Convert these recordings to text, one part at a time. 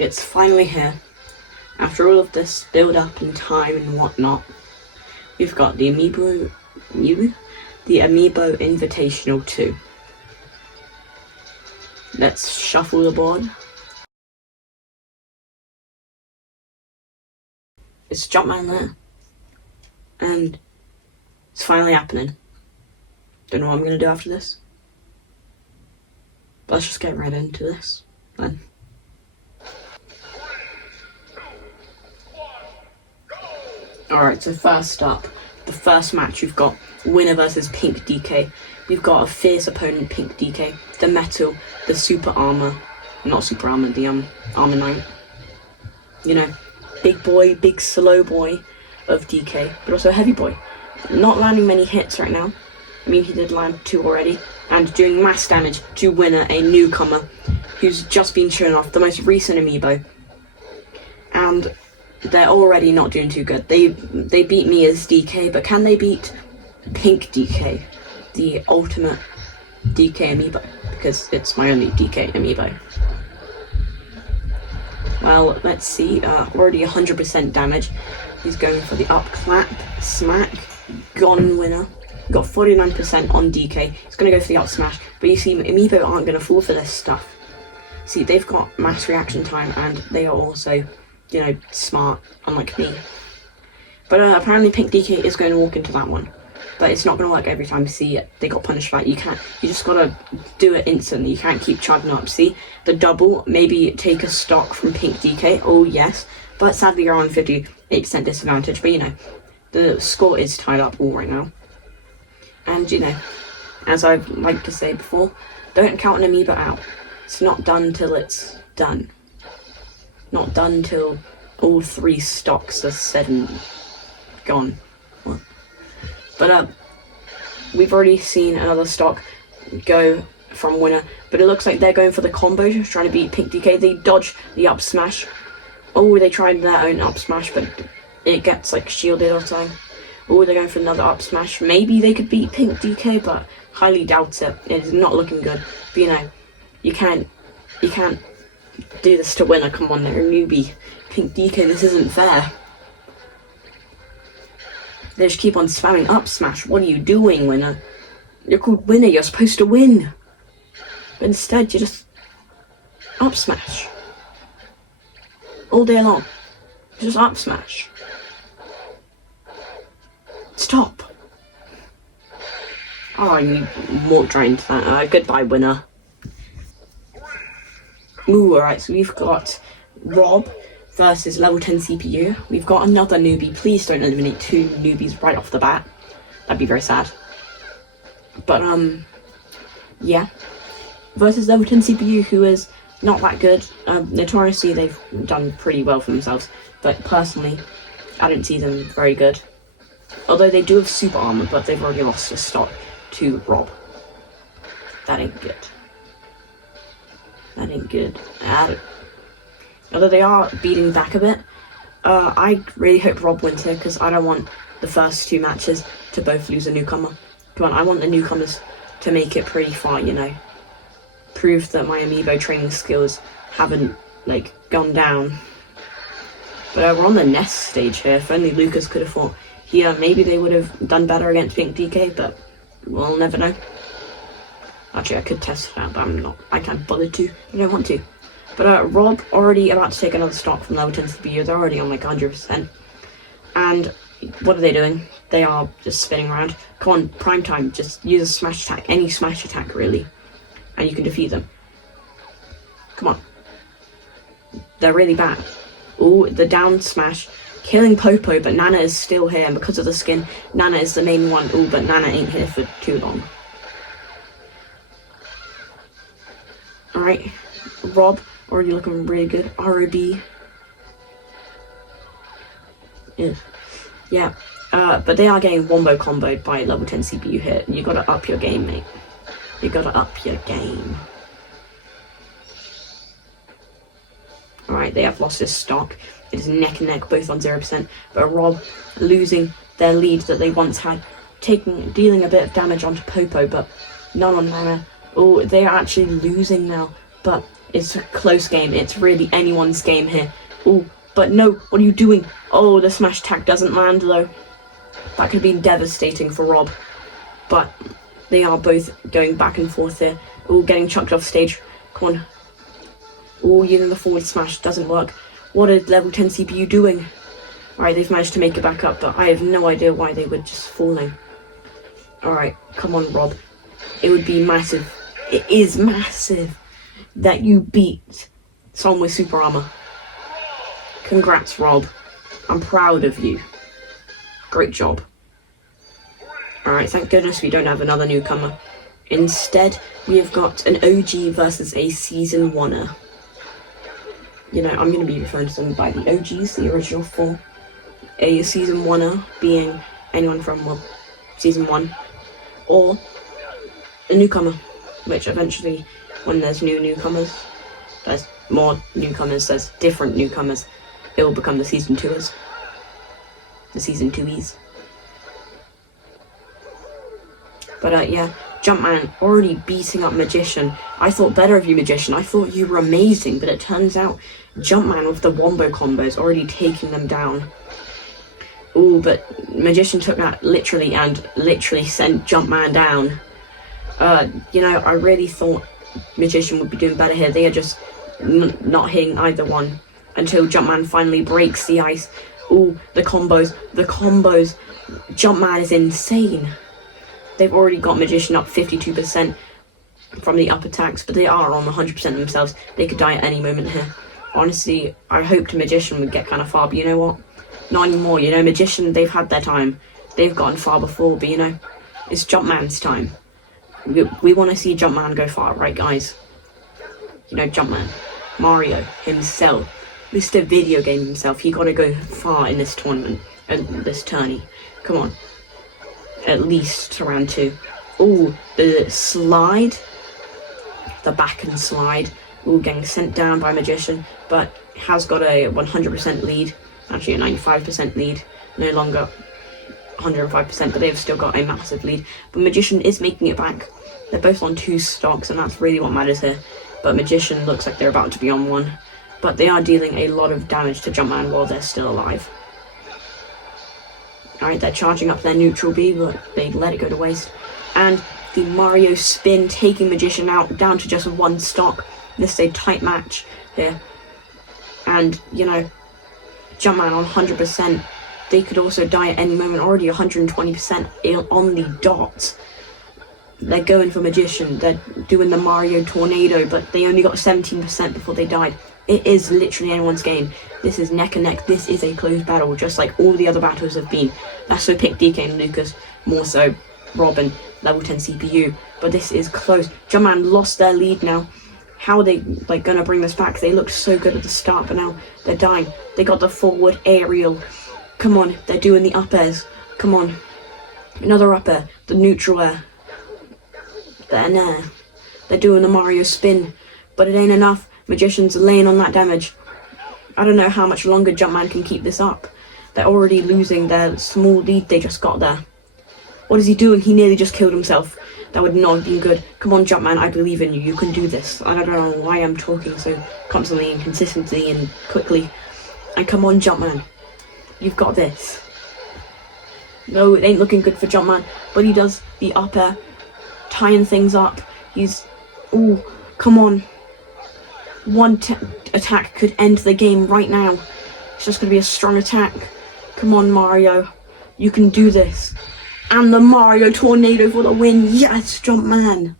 It's finally here. After all of this build up and time and whatnot, we've got the Amiibo Invitational II. Let's shuffle the board. It's Jumpman there. And it's finally happening. Don't know what I'm going to do after this. But let's just get right into this then. Alright, so first up, the first match we've got Winner versus Pink DK. We've got a fierce opponent, Pink DK, the metal, the super armor, not super armor, the armor knight. You know, big boy, big slow boy of DK, but also a heavy boy. Not landing many hits right now. I mean, he did land 2 already, and doing mass damage to Winner, a newcomer, who's just been shown off, the most recent amiibo. And they're already not doing too good. They beat me as DK, but can they beat Pink DK, the ultimate DK amiibo? Because it's my only DK amiibo. Well, let's see. Already 100% damage. He's going for the up clap, smack, gone Winner. Got 49% on DK. He's going to go for the up smash, but you see, amiibo aren't going to fall for this stuff. See, they've got mass reaction time, and they are also, you know, smart, unlike me. But apparently Pink DK is going to walk into that one. But it's not going to work every time. See, they got punished for that. You just got to do it instantly. You can't keep charging up. See, the double, maybe take a stock from Pink DK. Oh, yes. But sadly, you're on 58% disadvantage. But, you know, the score is tied up all right now. And, you know, as I've liked to say before, don't count an amiibo out. It's not done till it's done. Not done till all 3 stocks are said and gone. What? But we've already seen another stock go from Winner, but it looks like they're going for the combo, trying to beat Pink DK. They dodge the up smash. Oh, they tried their own up smash, but it gets like shielded or something. Oh, they're going for another up smash. Maybe they could beat Pink DK, but highly doubt it. It's not looking good. But you know, you can't do this to Winner. Come on, they're a newbie. Pink DK, this isn't fair. They just keep on spamming up smash. What are you doing, Winner? You're called Winner, you're supposed to win. But instead, you just up smash. All day long. Just up smash. Stop. Oh, you walked right into that. Goodbye, Winner. Ooh, alright, so we've got Rob versus level 10 CPU. We've got another newbie. Please don't eliminate 2 newbies right off the bat. That'd be very sad. But, yeah. Versus level 10 CPU, who is not that good. Notoriously, they've done pretty well for themselves. But personally, I don't see them very good. Although they do have super armor, but they've already lost a stock to Rob. That ain't good. That ain't good. Although they are beating back a bit, I really hope Rob wins here, because I don't want the first 2 matches to both lose a newcomer. Come on, I want the newcomers to make it pretty far, you know. Prove that my amiibo training skills haven't, like, gone down. But we're on the nest stage here. If only Lucas could have fought here, maybe they would have done better against Pink DK, but we'll never know. Actually, I could test that, but I can't bother to. I don't want to. But Rob already about to take another stock from level 10 CPU. They're already on like 100%. And what are they doing? They are just spinning around. Come on, prime time. Just use a smash attack. Any smash attack, really. And you can defeat them. Come on. They're really bad. Oh, the down smash. Killing Popo, but Nana is still here. And because of the skin, Nana is the main one. Oh, but Nana ain't here for too long. Alright. Rob, already looking really good. ROB. Yeah. But they are getting wombo comboed by level 10 CPU here. You gotta up your game, mate. You gotta up your game. Alright, they have lost this stock. It is neck and neck, both on 0%. But Rob losing their lead that they once had, dealing a bit of damage onto Popo, but none on Nana. Oh, they are actually losing now. But It's a close game. It's really anyone's game here. Oh, but no, what are you doing? Oh, the smash attack doesn't land though. That could have been devastating for Rob. But they are both going back and forth here. Oh, getting chucked off stage. Come on. Oh, using the forward smash doesn't work. What is level 10 CPU doing? Alright, they've managed to make it back up, but I have no idea why they were just falling. Alright, come on, Rob. It would be massive. It is massive that you beat someone with super armor. Congrats, Rob. I'm proud of you. Great job. Alright, thank goodness we don't have another newcomer. Instead, we have got an OG versus a Season 1er. You know, I'm going to be referring to them by the OGs, the original 4. A Season 1er being anyone from, well, Season 1. Or a newcomer, which eventually, when there's newcomers, there's more newcomers, there's different newcomers, it will become the Season 2ers. The Season 2es. But yeah, Jumpman already beating up Magician. I thought better of you, Magician. I thought you were amazing, but it turns out Jumpman with the wombo combos already taking them down. Ooh, but Magician took that literally and literally sent Jumpman down. You know, I really thought Magician would be doing better here. They are just not hitting either one until Jumpman finally breaks the ice. Ooh, the combos. Jumpman is insane. They've already got Magician up 52% from the up attacks, but they are on 100% themselves. They could die at any moment here. Honestly, I hoped Magician would get kind of far, but you know what? Not anymore, you know, Magician, they've had their time. They've gotten far before, but you know, it's Jumpman's time. We want to see Jumpman go far, right guys? You know, Jumpman, Mario himself, Mr. Video Game himself, he got to go far in this tournament, this tourney. Come on. At least to round 2. Ooh, the slide. The back and slide. Ooh, getting sent down by Magician, but has got a 100% lead. Actually, a 95% lead. No longer 105%, but they've still got a massive lead. But Magician is making it back. They're both on 2 stocks, and that's really what matters here. But Magician looks like they're about to be on 1. But they are dealing a lot of damage to Jumpman while they're still alive. Alright, they're charging up their neutral B, but they let it go to waste. And the Mario spin taking Magician out, down to just 1 stock. This is a tight match here. And, you know, Jumpman on 100%. They could also die at any moment, already 120% on the dot. They're going for Magician. They're doing the Mario Tornado, but they only got 17% before they died. It is literally anyone's game. This is neck and neck. This is a close battle, just like all the other battles have been. That's so pick DK and Lucas, more so Robin, level 10 CPU. But this is close. Jumpman lost their lead now. How are they gonna bring this back? They looked so good at the start, but now they're dying. They got the forward aerial. Come on, they're doing the up airs. Come on. Another up air. The neutral air. Then they're doing the Mario spin. But it ain't enough. Magician's laying on that damage. I don't know how much longer Jumpman can keep this up. They're already losing their small lead they just got there. What is he doing? He nearly just killed himself. That would not have been good. Come on, Jumpman, I believe in you. You can do this. I don't know why I'm talking so constantly and consistently and quickly. And come on, Jumpman. You've got this. No, it ain't looking good for Jumpman, but he does the up air, tying things up. He's... Ooh, come on. One attack could end the game right now. It's just going to be a strong attack. Come on, Mario. You can do this. And the Mario Tornado for the win. Yes, Jumpman.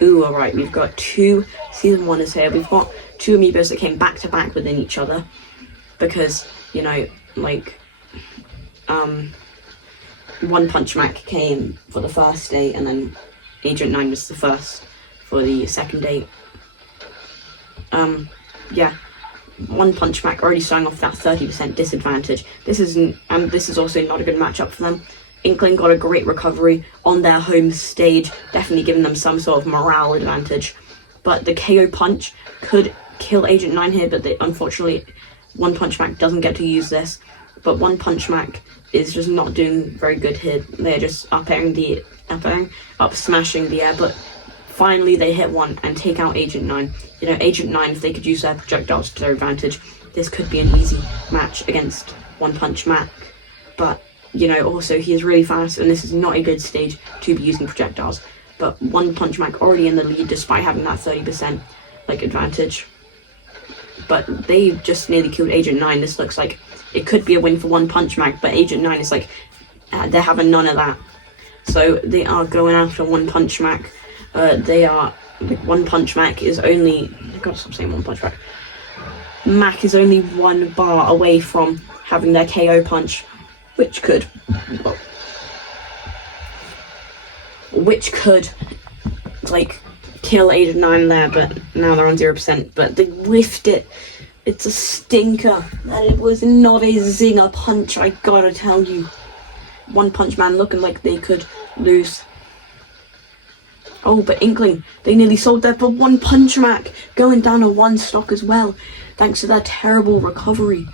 Ooh, alright. We've got 2 Season 1ers here. We've got 2 Amiibos that came back to back within each other. Because, you know, like... One Punch Mac came for the first day, and then Agent 9 was the first for the second day. Yeah, One Punch Mac already starting off that 30% disadvantage. This is also not a good matchup for them. Inkling got a great recovery on their home stage, definitely giving them some sort of morale advantage. But the KO punch could kill Agent 9 here, but unfortunately, One Punch Mac doesn't get to use this. But One Punch Mac is just not doing very good here. They're just up smashing the air, but Finally, they hit one and take out Agent 9. You know, Agent 9, if they could use their projectiles to their advantage, this could be an easy match against One Punch Mac. But, you know, also he is really fast, and this is not a good stage to be using projectiles. But One Punch Mac already in the lead despite having that 30% like advantage. But they just nearly killed Agent 9. This looks like it could be a win for One Punch Mac, but Agent 9 is like, they're having none of that. So they are going after One Punch Mac. One Punch Mac is only, I've got to stop saying One Punch Mac. Mac is only one bar away from having their KO punch, which could like kill Agent 9 there, but now they're on 0%, but they whiffed it. It's a stinker. And it was not a zinger punch, I gotta tell you. One Punch Man looking like they could lose. Oh, but Inkling, they nearly sold that, but One Punch Mac going down to 1 stock as well, thanks to their terrible recovery.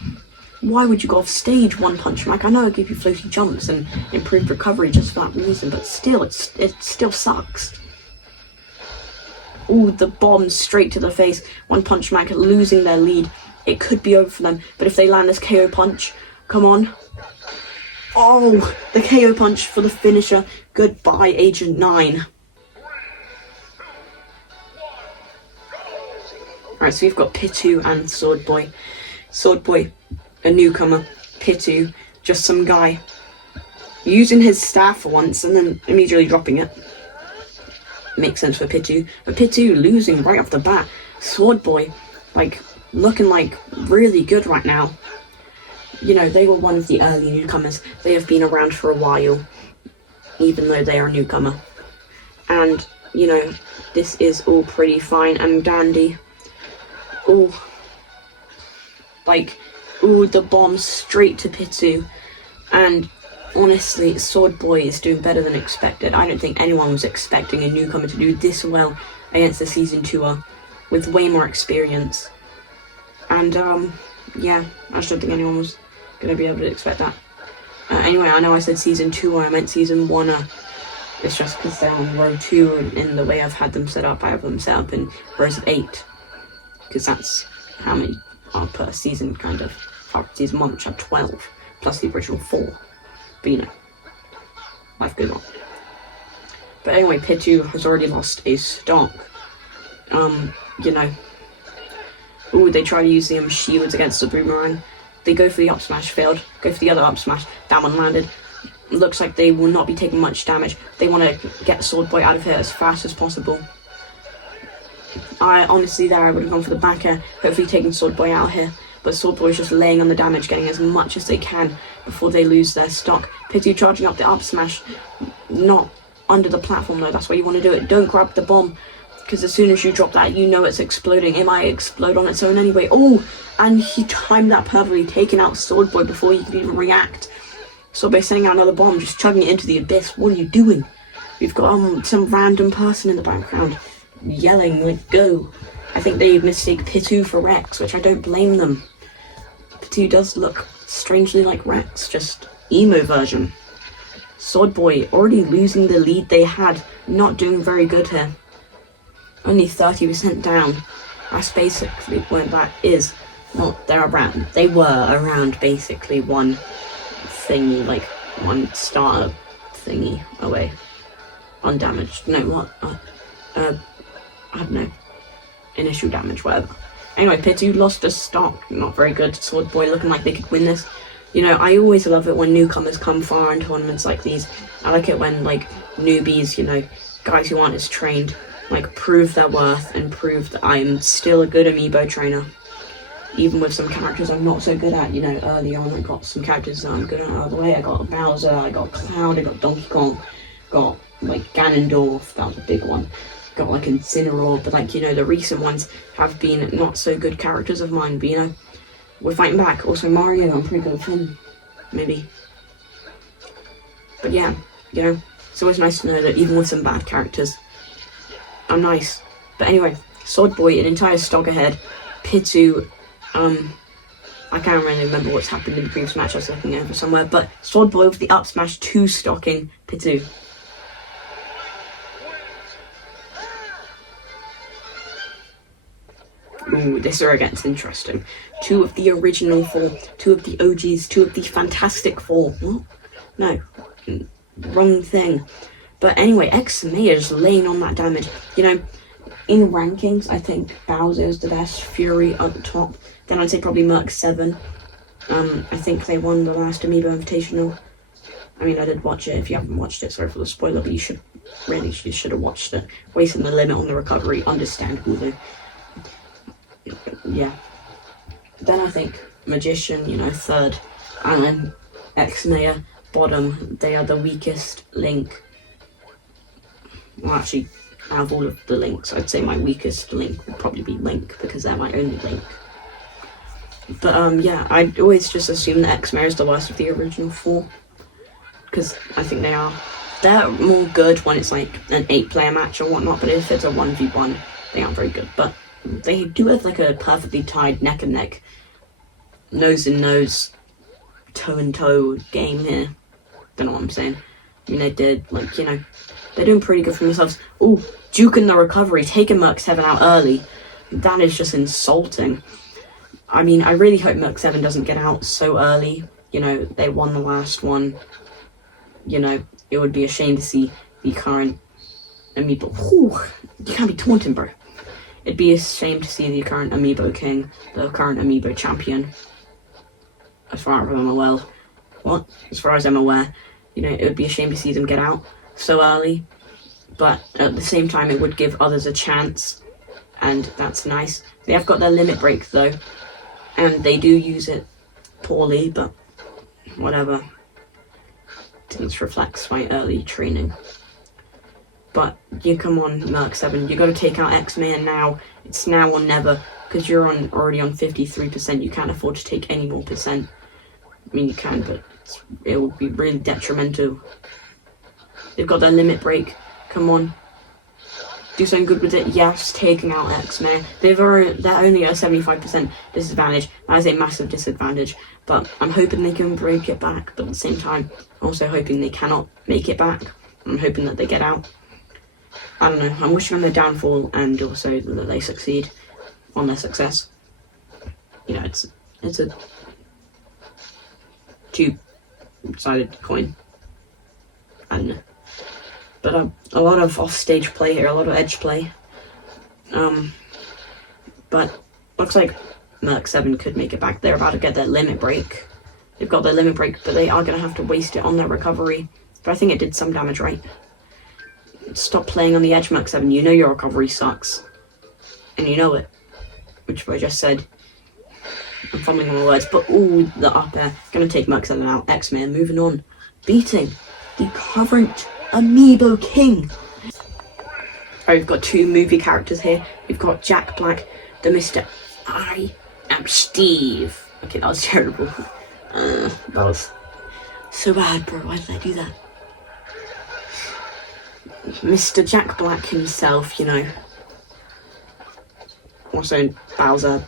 Why would you go off stage, One Punch Mac? I know it gave you floaty jumps and improved recovery just for that reason, but still, it still sucks. Ooh, the bomb straight to the face. One Punch Mac losing their lead. It could be over for them, but if they land this KO punch, come on. Oh, the KO punch for the finisher. Goodbye, Agent 9. Alright, so we've got Pitu and Sword Boy. Sword Boy, a newcomer. Pitu, just some guy using his staff for once and then immediately dropping it. Makes sense for Pitu, but Pitu losing right off the bat. Sword Boy, like, looking like really good right now. You know, they were one of the early newcomers. They have been around for a while, even though they are a newcomer. And, you know, this is all pretty fine and dandy. Ooh. Like, ooh, the bomb straight to Pitu. And honestly, Sword Boy is doing better than expected. I don't think anyone was expecting a newcomer to do this well against the Season 2er with way more experience. And, yeah, I just don't think anyone was going to be able to expect that. Anyway, I know I said Season 2er, I meant Season 1er. It's just because they're on row 2, and in the way I've had them set up, I have them set up in rows of 8. Because that's how many are per season, kind of. Season 1, which had 12, plus the original 4. But you know, life goes on. But anyway, Pitu has already lost a stock. You know. Ooh, they try to use the shields against the boomerang. They go for the up smash, failed. Go for the other up smash. That one landed. Looks like they will not be taking much damage. They want to get Sword Boy out of here as fast as possible. I honestly I would have gone for the back air, hopefully taking Sword Boy out here. But Sword Boy is just laying on the damage, getting as much as they can before they lose their stock. Pitu charging up the up smash, not under the platform though, that's why you want to do it. Don't grab the bomb, because as soon as you drop that, you know it's exploding. It might explode on its own anyway. Oh, and he timed that perfectly, taking out Sword Boy before he could even react. Sword Boy sending out another bomb, just chugging it into the abyss. What are you doing? You've got some random person in the background yelling, like, go. I think they mistake Pitu for Rex, which I don't blame them. Pitu does look strangely like Rex, just emo version. Sword Boy already losing the lead they had, not doing very good here. Only 30% down. That's basically where that is. Well, they were around basically one thingy, like one starter thingy away. Undamaged. No, what? I don't know. Initial damage, whatever. Anyway, Pitu lost a stock. Not very good. Sword Boy looking like they could win this. You know, I always love it when newcomers come far in tournaments like these. I like it when, like, newbies, you know, guys who aren't as trained, like, prove their worth and prove that I'm still a good amiibo trainer. Even with some characters I'm not so good at, you know, early on I got some characters that I'm good at out of the way. I got Bowser, I got Cloud, I got Donkey Kong, got, like, Ganondorf, that was a big one. Got, like, Incineroar, but, like, you know, the recent ones have been not so good characters of mine, but, you know, we're fighting back. Also, Mario, I'm pretty good with him, maybe. But, yeah, you know, it's always nice to know that even with some bad characters, I'm nice. But anyway, Sword Boy, an entire stock ahead. Pitu, I can't really remember what's happened in the previous match, I was looking over somewhere, but Sword Boy with the up smash 2 stocking Pitu. Ooh, this is where it gets interesting. 2 of the original 4, 2 of the OGs, 2 of the Fantastic 4. What? No, wrong thing. But anyway, X-Mea is laying on that damage. You know, in rankings, I think Bowser is the best, Fury up top. Then I'd say probably Merc 7. I think they won the last Amiibo Invitational. I mean, I did watch it. If you haven't watched it, sorry for the spoiler, but you should have watched it. Wasting the limit on the recovery, understandable though. Yeah. Then I think Magician, you know, 3rd, and then X-Mea, bottom. They are the weakest link. Well, actually, out of all of the links, I'd say my weakest link would probably be Link, because they're my only link. But yeah, I'd always just assume that X-Mea is the worst of the original 4, because I think they're more good when it's like an 8-player match or whatnot, but if it's a 1v1, they aren't very good. But they do have like a perfectly tied neck and neck, nose and nose, toe and toe game here. Don't know what I'm saying. I mean, they did, like, you know, they're doing pretty good for themselves. Ooh, juking the recovery, taking Merc 7 out early. That is just insulting. I mean, I really hope Merc 7 doesn't get out so early. You know, they won the last one. You know, it would be a shame to see the current Amiibo. Whew, you can't be taunting, bro. It'd be a shame to see the current Amiibo King, the current Amiibo Champion. As far as I'm aware. What? As far as I'm aware. You know, it would be a shame to see them get out so early. But at the same time, it would give others a chance. And that's nice. They have got their limit break, though. And they do use it poorly, but whatever. This reflects my early training. But you come on, Merc 7, you got to take out X-Mea now. It's now or never, because you're already on 53%. You can't afford to take any more percent. I mean, you can, but it will be really detrimental. They've got their limit break. Come on. Do something good with it. Yes, taking out X-Mea. They're only at a 75% disadvantage. That is a massive disadvantage. But I'm hoping they can break it back. But at the same time, also hoping they cannot make it back. I'm hoping that they get out. I don't know. I'm wishing on their downfall and also that they succeed on their success. You know, it's a two-sided coin. I don't know. But a lot of off-stage play here, a lot of edge play. But looks like Merc 7 could make it back. They're about to get their limit break. They've got their limit break, but they are going to have to waste it on their recovery. But I think it did some damage, right? Stop playing on the edge, Merc 7. You know your recovery sucks. And you know it. Which I just said. I'm fumbling on my words. But, ooh, the up air. Going to take Merc 7 out. X-Mea moving on. Beating the current Amiibo King. Right, we've got 2 movie characters here. We've got Jack Black, the Mr. I am Steve. Okay, that was terrible. That was so bad, bro. Why did I do that? Mr. Jack Black himself, you know. Also, Bowser.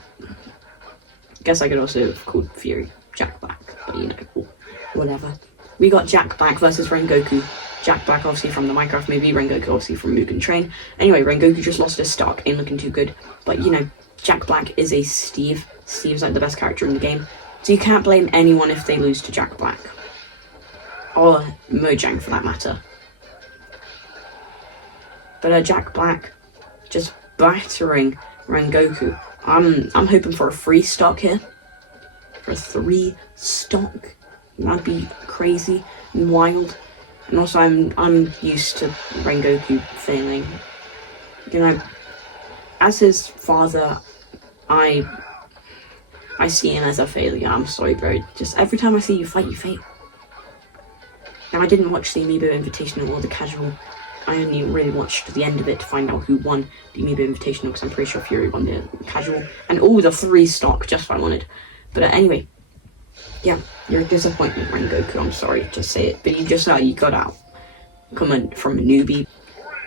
Guess I could also have called Fury Jack Black, but you know, whatever. We got Jack Black versus Rengoku. Jack Black obviously from the Minecraft movie, Rengoku obviously from Mugen Train. Anyway, Rengoku just lost his stock, ain't looking too good. But you know, Jack Black is a Steve. Steve's like the best character in the game. So you can't blame anyone if they lose to Jack Black. Or Mojang for that matter. But Jack Black just battering Rengoku. I'm hoping for a 3 stock here. For a 3 stock. That'd be crazy and wild. And also I'm used to Rengoku failing. You know, as his father, I see him as a failure. I'm sorry, bro. Just every time I see you fight, you fail. Now, I didn't watch the Amiibo Invitational or the casual. I only really watched the end of it to find out who won the Amiibo Invitational, because I'm pretty sure Fury won the casual. And all the 3 stock, just what I wanted. But anyway, yeah, you're a disappointment, Rengoku. I'm sorry to say it, but you got out. Coming from a newbie.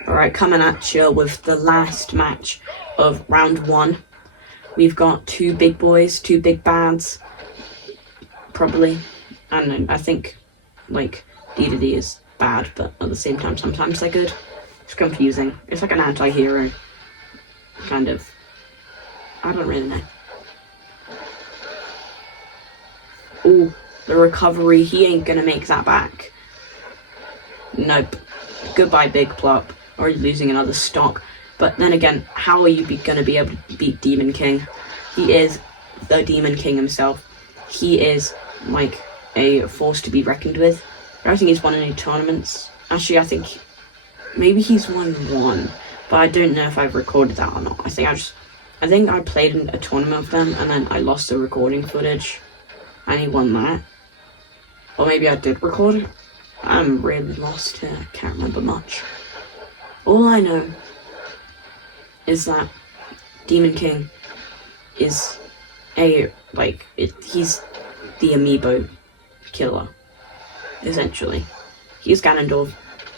Alright, coming at you with the last match of round 1. We've got 2 big boys, 2 big bads. Probably. I don't know, I think, like, D is bad, but at the same time, sometimes they're good. It's confusing. It's like an anti-hero. Kind of. I don't really know. Oh, the recovery. He ain't gonna make that back. Nope. Goodbye, Big Plop. Or losing another stock. But then again, how are you gonna be able to beat Demon King? He is the Demon King himself. He is like a force to be reckoned with. I don't think he's won any tournaments. Actually, I think maybe he's won one, but I don't know if I've recorded that or not. I think I played in a tournament with them and then I lost the recording footage and he won that. Or maybe I did record it. I'm really lost here. I can't remember much. All I know is that Demon King is he's the Amiibo killer, essentially. He's Ganondorf,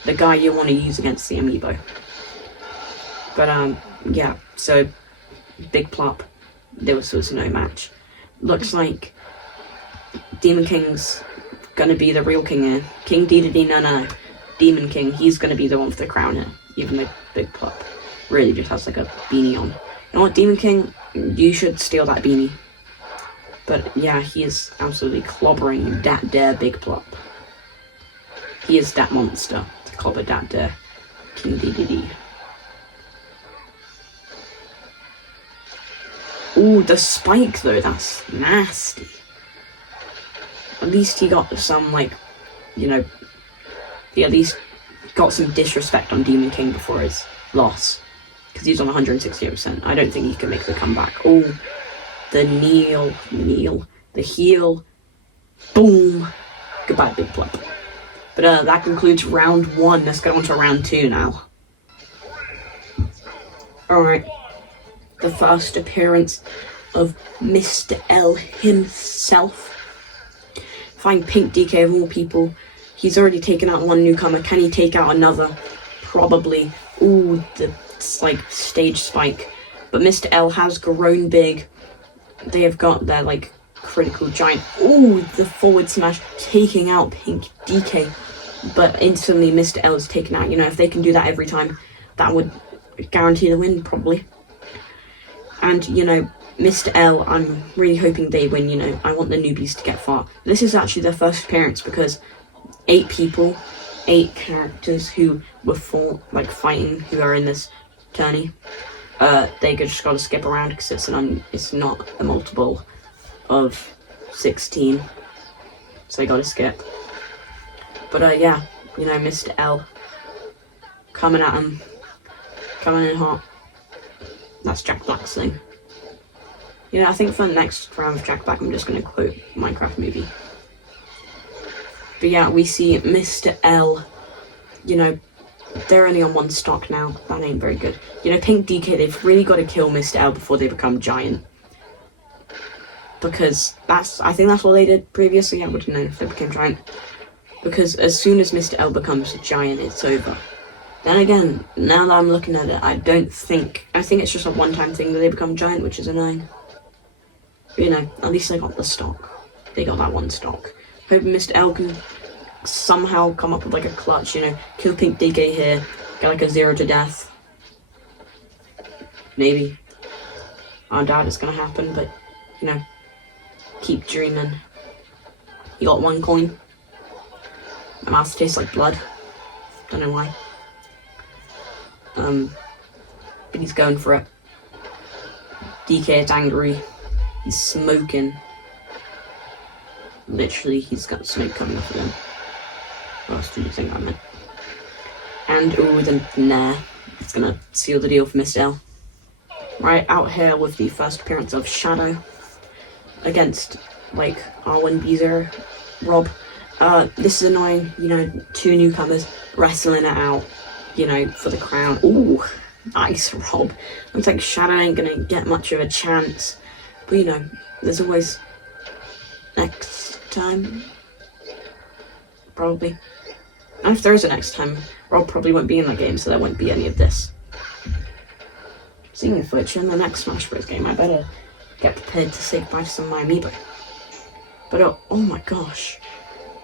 the guy you want to use against the Amiibo. But yeah, so Big Plop, there was no match. Looks like Demon King's gonna be the real king here. King Dedede, no. Demon King, he's gonna be the one with the crown here, even though Big Plop really just has like a beanie on. You know what, Demon King, you should steal that beanie. But yeah, he is absolutely clobbering that dare Big Plop. He is that monster to clobber that dare King Dedede. Ooh, the spike though, that's nasty. At least he got some, like, you know, he at least got some disrespect on Demon King before his loss. Because he's on 168%. I don't think he can make the comeback. Oh, the the heel. Boom. Goodbye, Big Plop. But that concludes round 1. Let's go on to round 2 now. Alright. The first appearance of Mr. L himself. Find Pink DK of all people. He's already taken out one newcomer. Can he take out another? Probably. Ooh, the like stage spike. But Mr. L has grown big. They have got their like critical giant. Ooh, the forward smash taking out Pink DK. But instantly Mr. L is taken out. You know, if they can do that every time, that would guarantee the win probably. And you know, Mr. L, I'm really hoping they win, you know. I want the newbies to get far. This is actually their first appearance because 8 characters who were fighting, who are in this tourney, they just gotta skip around because it's not a multiple of 16. So they gotta skip. But yeah, you know, Mr. L coming at him, coming in hot. That's Jack Black's thing. You know, I think for the next round of Jack Black, I'm just going to quote Minecraft movie. But yeah, we see Mr. L, you know, they're only on 1 stock now. That ain't very good. You know, Pink DK, they've really got to kill Mr. L before they become giant. Because I think that's what they did previously. I wouldn't know if they became giant. Because as soon as Mr. L becomes a giant, it's over. Then again, now that I'm looking at it, I think it's just a one-time thing that they become giant, which is annoying. But, you know, at least they got the stock. They got that 1 stock. Hope Mr. L can somehow come up with like a clutch, you know, kill Pink DK here, get like a 0 to death. Maybe. I doubt it's gonna happen, but, you know, keep dreaming. He got 1 coin. My mouth tastes like blood. Don't know why. But he's going for it. DK is angry. He's smoking. Literally, he's got smoke coming off of him. What else do you think I meant? And ooh, the Nair. It's gonna seal the deal for Mr. L. Right, out here with the first appearance of Shadow against, like, R1B0, Rob. This is annoying, you know, 2 newcomers wrestling it out, you know, for the crown. Ooh, nice, Rob. Looks like Shadow ain't gonna get much of a chance. But, you know, there's always next time. Probably. And if there is a next time, Rob probably won't be in that game, so there won't be any of this. Speaking of which, in the next Smash Bros. Game, I better get prepared to say goodbye to some of my amiibo. But oh my gosh.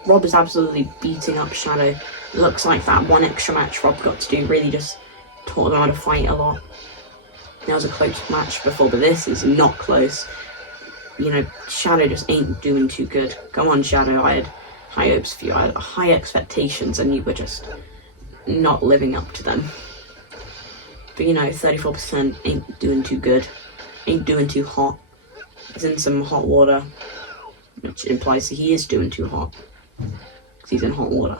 Rob is absolutely beating up Shadow. Looks like that 1 extra match Rob got to do really just taught him how to fight a lot. There was a close match before, but this is not close. You know, Shadow just ain't doing too good. Come on, Shadow, I had high hopes for you. I had high expectations, and you were just not living up to them. But you know, 34% ain't doing too good. Ain't doing too hot. He's in some hot water, which implies that he is doing too hot. Because he's in hot water.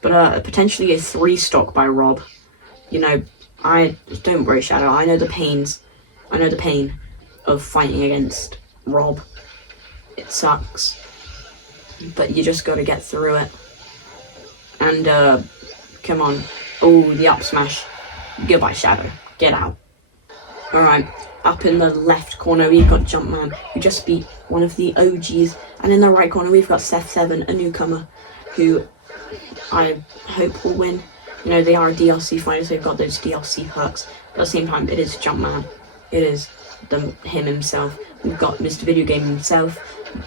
But potentially a 3 stock by Rob. You know, don't worry, Shadow. I know the pain of fighting against Rob. It sucks, but you just got to get through it. And come on. Oh, the up smash. Goodbye, Shadow. Get out. All right. Up in the left corner, we've got Jumpman, who just beat one of the OGs, and in the right corner, we've got Seth7, a newcomer, who I hope will win. You know, they are a DLC fighter, so they've got those DLC perks. But at the same time, it is Jumpman. It is him himself. We've got Mr. Video Game himself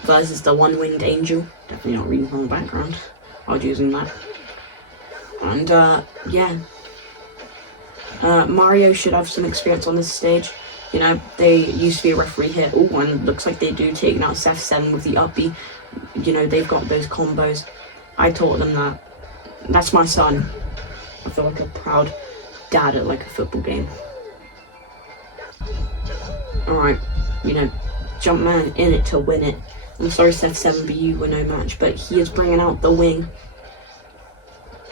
versus the one-winged angel. Definitely not reading from the background. I was using that. And, yeah. Mario should have some experience on this stage. You know, they used to be a referee here. Oh, and it looks like they do, taking out Seth7 with the up B. You know, they've got those combos. I taught them that. That's my son. I feel like a proud dad at like a football game. Alright, you know, Jumpman in it to win it. I'm sorry, Seth7, but you were no match, but he is bringing out the wing.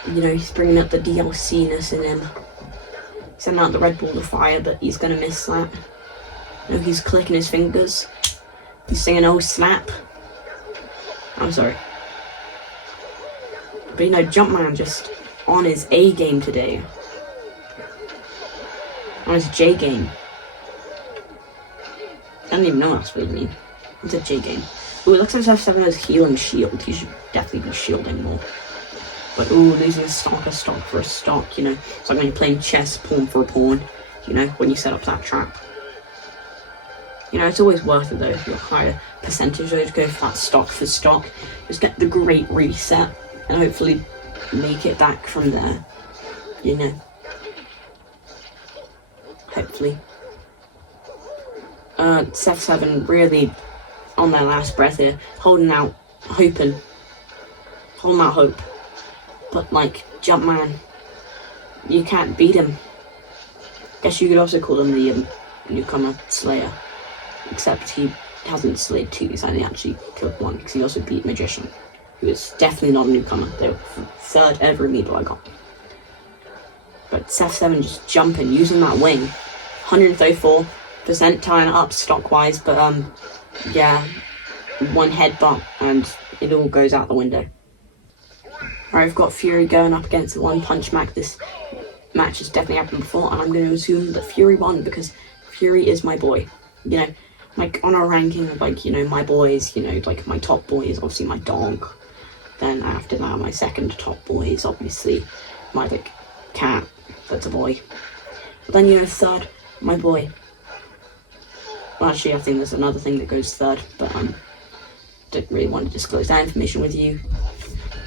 You know, he's bringing out the DLC-ness in him. He's sending out the Red Ball of Fire, but he's going to miss that. You know, he's clicking his fingers. He's singing, oh snap. I'm sorry. But you know, Jumpman just on his A game today. On his J game. I don't even know what that's supposed to mean. It's a J game. Ooh, it looks like F7 has healing shield. He should definitely be shielding more. But ooh, losing a stock for a stock, you know. It's like when you're playing chess, pawn for a pawn, you know, when you set up that trap. You know, it's always worth it though, if you're higher percentage though, to go for that stock for stock. Just get the great reset and hopefully make it back from there, you know. Hopefully. Seth7 really on their last breath here, holding out hope. But like, Jumpman, you can't beat him. Guess you could also call him the newcomer Slayer. Except he hasn't slayed 2, he's only actually killed 1, because he also beat Magician, who is definitely not a newcomer. They were 3rd ever Amiibo I got. But Seth7 just jumping, using that wing. 134% tying it up stock-wise, but yeah, 1 headbutt and it all goes out the window. Alright, I've got Fury going up against the One Punch Mac. This match has definitely happened before, and I'm going to assume that Fury won because Fury is my boy. You know, like on a ranking of like, you know, my boys, you know, like my top boy is obviously my dog. Then after that, my second top boy is obviously my like cat. That's a boy. But then, you know, 3rd, my boy. Well, actually, I think there's another thing that goes 3rd, but didn't really want to disclose that information with you.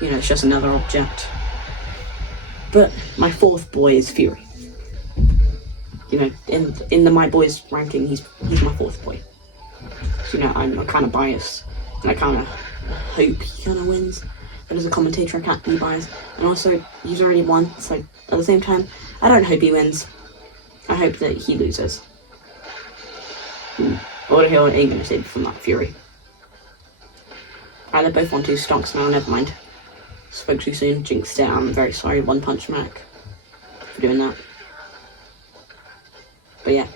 You know, it's just another object. But my 4th boy is Fury. You know, in the my boys ranking, he's my 4th boy. So, you know, I'm kind of biased, and I kind of hope he kind of wins. But as a commentator, I can't be biased. And also, he's already won, so at the same time, I don't hope he wins. I hope that he loses. Auto Hill ain't gonna save from that Fury. They're both on 2 stocks now, never mind. Spoke too soon, jinxed it, I'm very sorry, One Punch Mac, for doing that. But yeah,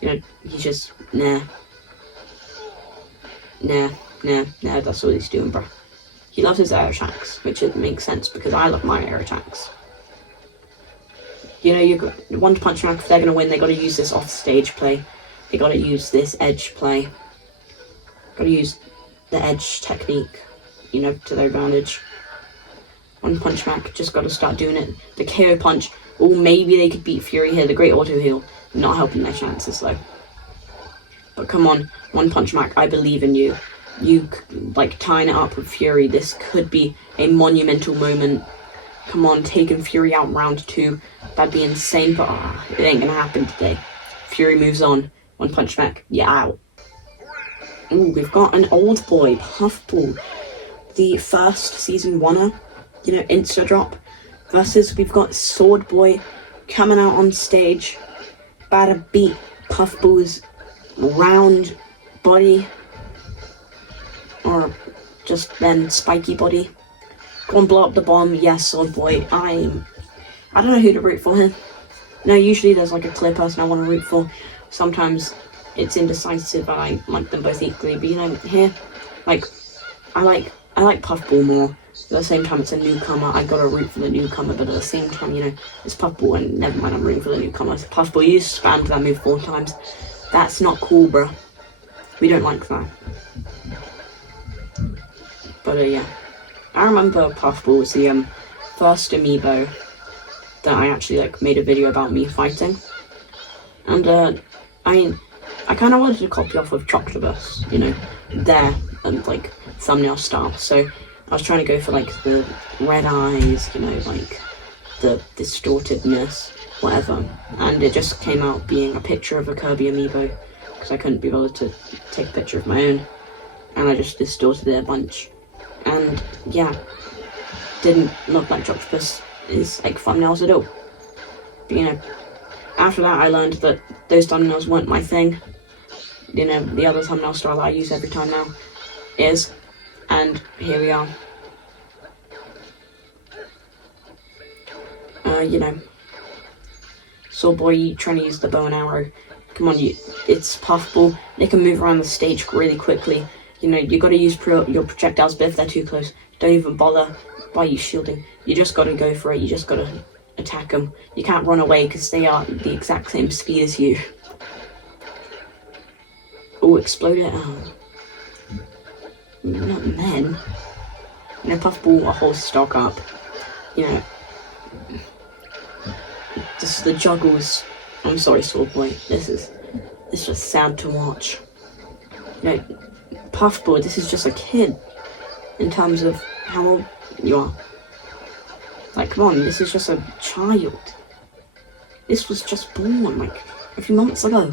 you know, he's just, nah, that's what he's doing, bro. He loves his air attacks, which it makes sense, because I love my air attacks. You know, you got One Punch Mac, if they're gonna win, they gotta use this off-stage play. They gotta use this edge play. Gotta use the edge technique, you know, to their advantage. One Punch Mac, just gotta start doing it. The KO punch, oh, maybe they could beat Fury here. The great auto heal, not helping their chances though. But come on, One Punch Mac, I believe in you. You, like, tying it up with Fury, this could be a monumental moment. Come on, taking Fury out in round 2. That'd be insane, but it ain't gonna happen today. Fury moves on. One punch back. Yeah, out. Ooh, we've got an old boy, Puffball. The first season winner, Insta drop. Versus we've got Sword Boy coming out on stage. About to beat Puffball's round body. Or just then spiky body. Go on, blow up the bomb. Yes, Sword Boy. I don't know who to root for here. Usually there's like a clear person I want to root for. Sometimes it's indecisive, but I like them both equally. But here, I like Puffball more. At the same time, it's a newcomer. I gotta root for the newcomer, but at the same time, it's Puffball, and never mind, I'm rooting for the newcomer. So Puffball, you spammed that move 4 times. That's not cool, bro. We don't like that. But yeah, I remember Puffball was the first amiibo that I actually made a video about me fighting, and I kind of wanted to copy off of Choctobus, their thumbnail style. So I was trying to go for the red eyes, the distortedness, whatever. And it just came out being a picture of a Kirby amiibo, because I couldn't be bothered to take a picture of my own. And I just distorted it a bunch. And yeah, didn't look like Choctobus is thumbnails at all. But after that I learned that those thumbnails weren't my thing. The other thumbnail style I use every time now is, and here we are. Sword Boy trying to use the bow and arrow. Come on, it's Puffball. They can move around the stage really quickly. You gotta use your projectiles, but if they're too close, don't even bother by you shielding. You just gotta go for it. You just gotta attack them. You can't run away because they are the exact same speed as you. Oh, explode it. Oh. Not men. Puffball a whole stock up. Just the juggles. I'm sorry, Sword Boy. It's just sad to watch. Puffball, this is just a kid in terms of how old you are. Come on, this is just a child. This was just born a few months ago.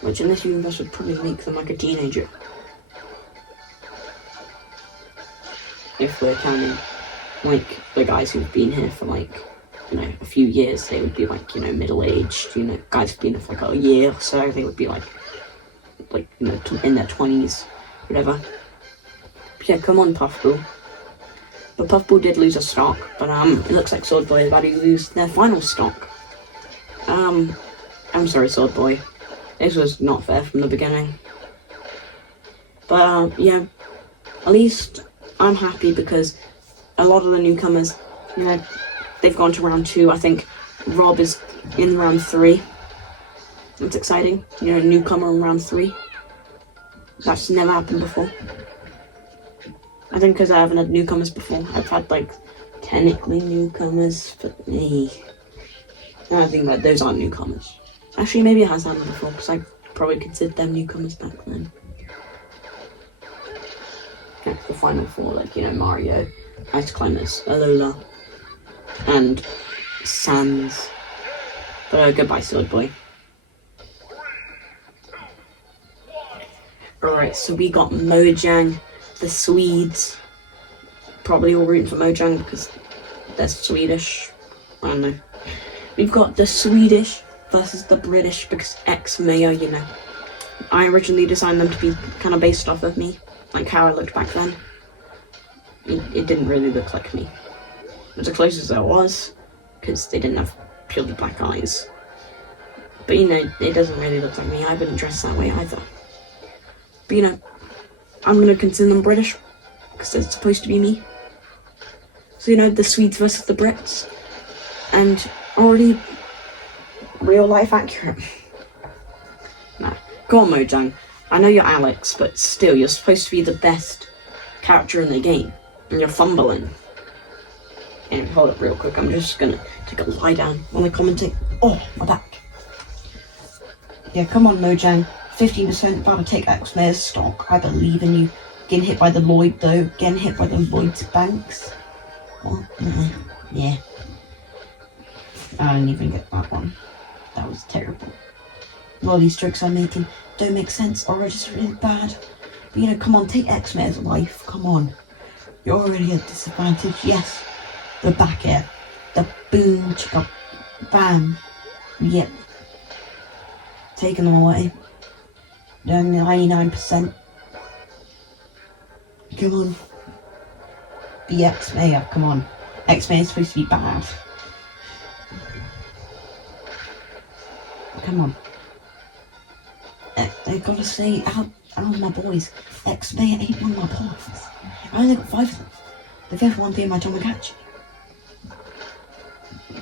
Which in this universe would probably make them a teenager. If we're counting the guys who've been here for a few years, they would be middle-aged. Guys who've been here for a year or so, they would be in their 20s, whatever. But yeah, come on, Puffball. But Puffball did lose a stock, but it looks like Sword Boy is about to lose their final stock. I'm sorry, Sword Boy. This was not fair from the beginning. But yeah, at least I'm happy because a lot of the newcomers, they've gone to round 2. I think Rob is in round 3. That's exciting. Newcomer in round 3. That's never happened before. I think because I haven't had newcomers before. I've had technically newcomers, but I think that those aren't newcomers. Actually, maybe it has happened before because I probably considered them newcomers back then. The final 4, Mario, Ice Climbers, Alola, and Sans. But goodbye, Sword Boy. Alright, so we got Mojang, the Swedes. Probably all rooting for Mojang because they're Swedish. I don't know. We've got the Swedish versus the British because ex-mayor, I originally designed them to be kind of based off of me, how I looked back then. It didn't really look like me. It was as close as I was, because they didn't have purely black eyes. But it doesn't really look like me. I wouldn't dress that way either. But I'm gonna consider them British, because it's supposed to be me. So the Swedes versus the Brits. And already real life accurate. Nah, go on, Mojang. I know you're Alex, but still, you're supposed to be the best character in the game, and you're fumbling. And hold up real quick, I'm just gonna take a lie down while I commentate. Oh, my back. Yeah, come on, Mojang. 50% about to take X-Mayor's stock. I believe in you. Getting hit by the Lloyd, though. Getting hit by the Lloyd's banks. What? Yeah. I didn't even get that one. That was terrible. A lot of these tricks I'm making don't make sense or are just really bad. But you know, come on, take X-May's life. Come on. You're already at disadvantage. Yes. The back air. The boom, chicka, bam. Yep. Taking them away. Down 99%. Come on. Be X-May up, come on. X-May is supposed to be bad. Come on. I gotta say, out of my boys, X-May ain't one of my boys. I only got 5 of them. The 5th one being my Tamagotchi.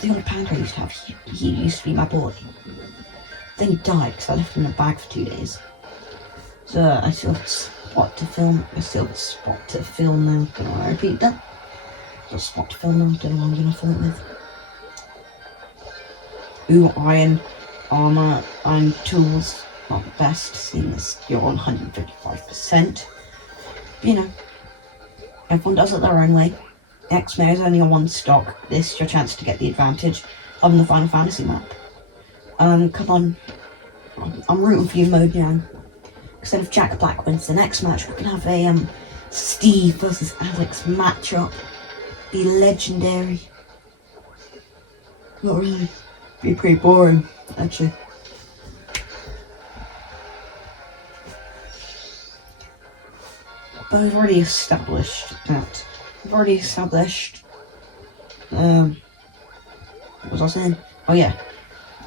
The other panda I used to have, he used to be my boy. Then he died because I left him in a bag for 2 days. So I still have a spot to film. Now. Don't want to repeat that. Got a spot to film now. Don't know what I'm gonna film it with. Ooh, iron armor, iron tools. Not the best, seeing as you're on 155%. But, you know, everyone does it their own way. X-May is only on 1 stock. This is your chance to get the advantage on the Final Fantasy map. Come on. I'm rooting for you, Mojang. Instead of Jack Black wins the next match, we can have a Steve versus Alex matchup. Be legendary. Not really. Be pretty boring, actually. But we've already established that. What was I saying? Oh yeah,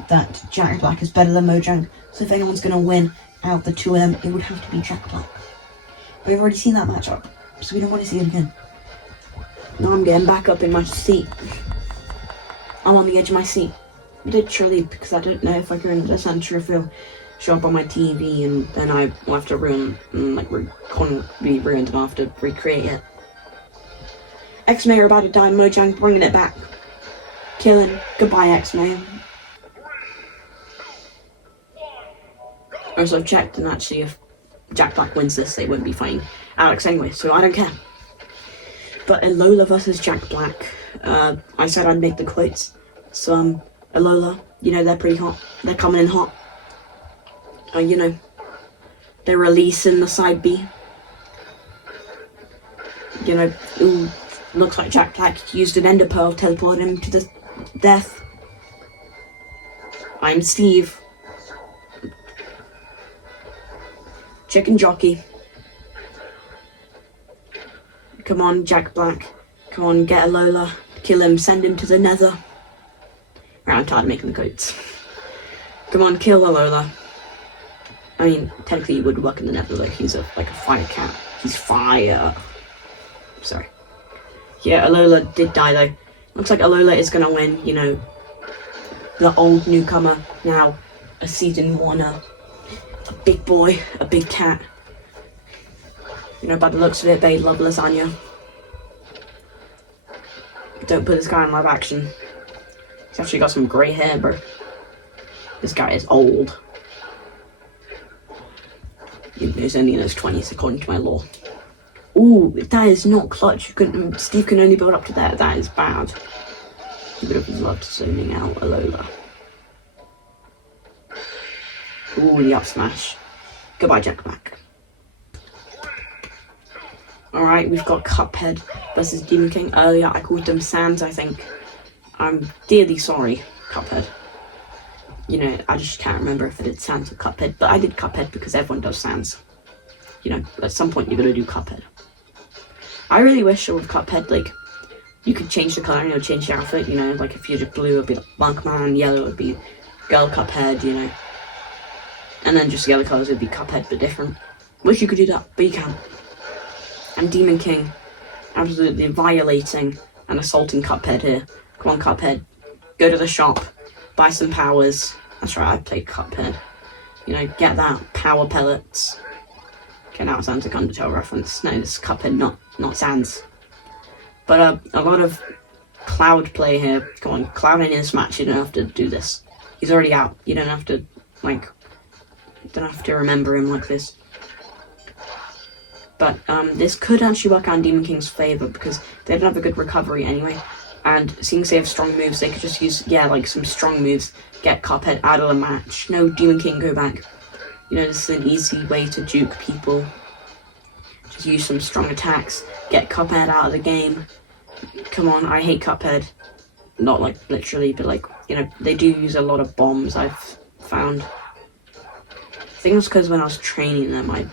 that Jack Black is better than Mojang. So if anyone's gonna win out of the 2 of them, it would have to be Jack Black. But we've already seen that matchup, so we don't want to see it again. Now I'm getting back up in my seat. I'm on the edge of my seat, literally, because I don't know if I can understand sure if it'll show up on my TV, and then I will have to ruin, be ruined, and I'll have to recreate it. X-May are about to die, Mojang bringing it back. Killing. Goodbye, X-May. Also, I've checked, and actually, if Jack Black wins this, they wouldn't be fighting Alex anyway, so I don't care. But Alola versus Jack Black. I said I'd make the quotes. So, Alola, you know, they're pretty hot. They're coming in hot. You know, they're releasing the side B. You know, ooh, looks like Jack Black used an Ender Pearl, teleported him to the death. I'm Steve. Chicken jockey. Come on, Jack Black. Come on, get Alola. Kill him, send him to the nether. Right, I'm tired of making the quotes. Come on, kill Alola. I mean, technically he would work in the nether, like he's like a fire cat. He's fire. Sorry. Yeah, Alola did die though. Looks like Alola is gonna win, you know. The old newcomer, now a season 1-er. A big boy, a big cat. You know, by the looks of it, they love lasagna. Don't put this guy in live action. He's actually got some grey hair, bro. This guy is old. He's only in his 20s, according to my law. Ooh, that is not clutch. Steve can only build up to that. That is bad. He would have loved zoning out Alola. Ooh, the up smash. Goodbye, Jack Black. Alright, we've got Cuphead versus Demon King. Earlier, I called them Sans, I think. I'm dearly sorry, Cuphead. You know, I just can't remember if I did Sans or Cuphead, but I did Cuphead because everyone does Sans. You know, at some point you're gonna do Cuphead. I really wish with Cuphead, like, you could change the colour, you know, change the outfit, you know, like if you did blue, it would be like Monkman, yellow would be Girl Cuphead, you know. And then just the other colours would be Cuphead, but different. Wish you could do that, but you can't. And Demon King, absolutely violating and assaulting Cuphead here. Come on, Cuphead. Go to the shop, buy some powers. That's right, I played Cuphead. You know, get that, power pellets. Okay, now it sounds like Undertale reference. No, this is Cuphead, not Sans. But a lot of Cloud play here. Come on, Cloud ain't in this match, you don't have to do this. He's already out. You don't have to, like, don't have to remember him like this. But this could actually work out in Demon King's favour because they don't have a good recovery anyway. And seeing as they have strong moves, they could just use, like some strong moves, get Cuphead out of the match. No, Demon King, go back. You know, this is an easy way to juke people. Just use some strong attacks, get Cuphead out of the game. Come on, I hate Cuphead. Not like literally, but like, you know, they do use a lot of bombs, I've found. I think it's because when I was training them, I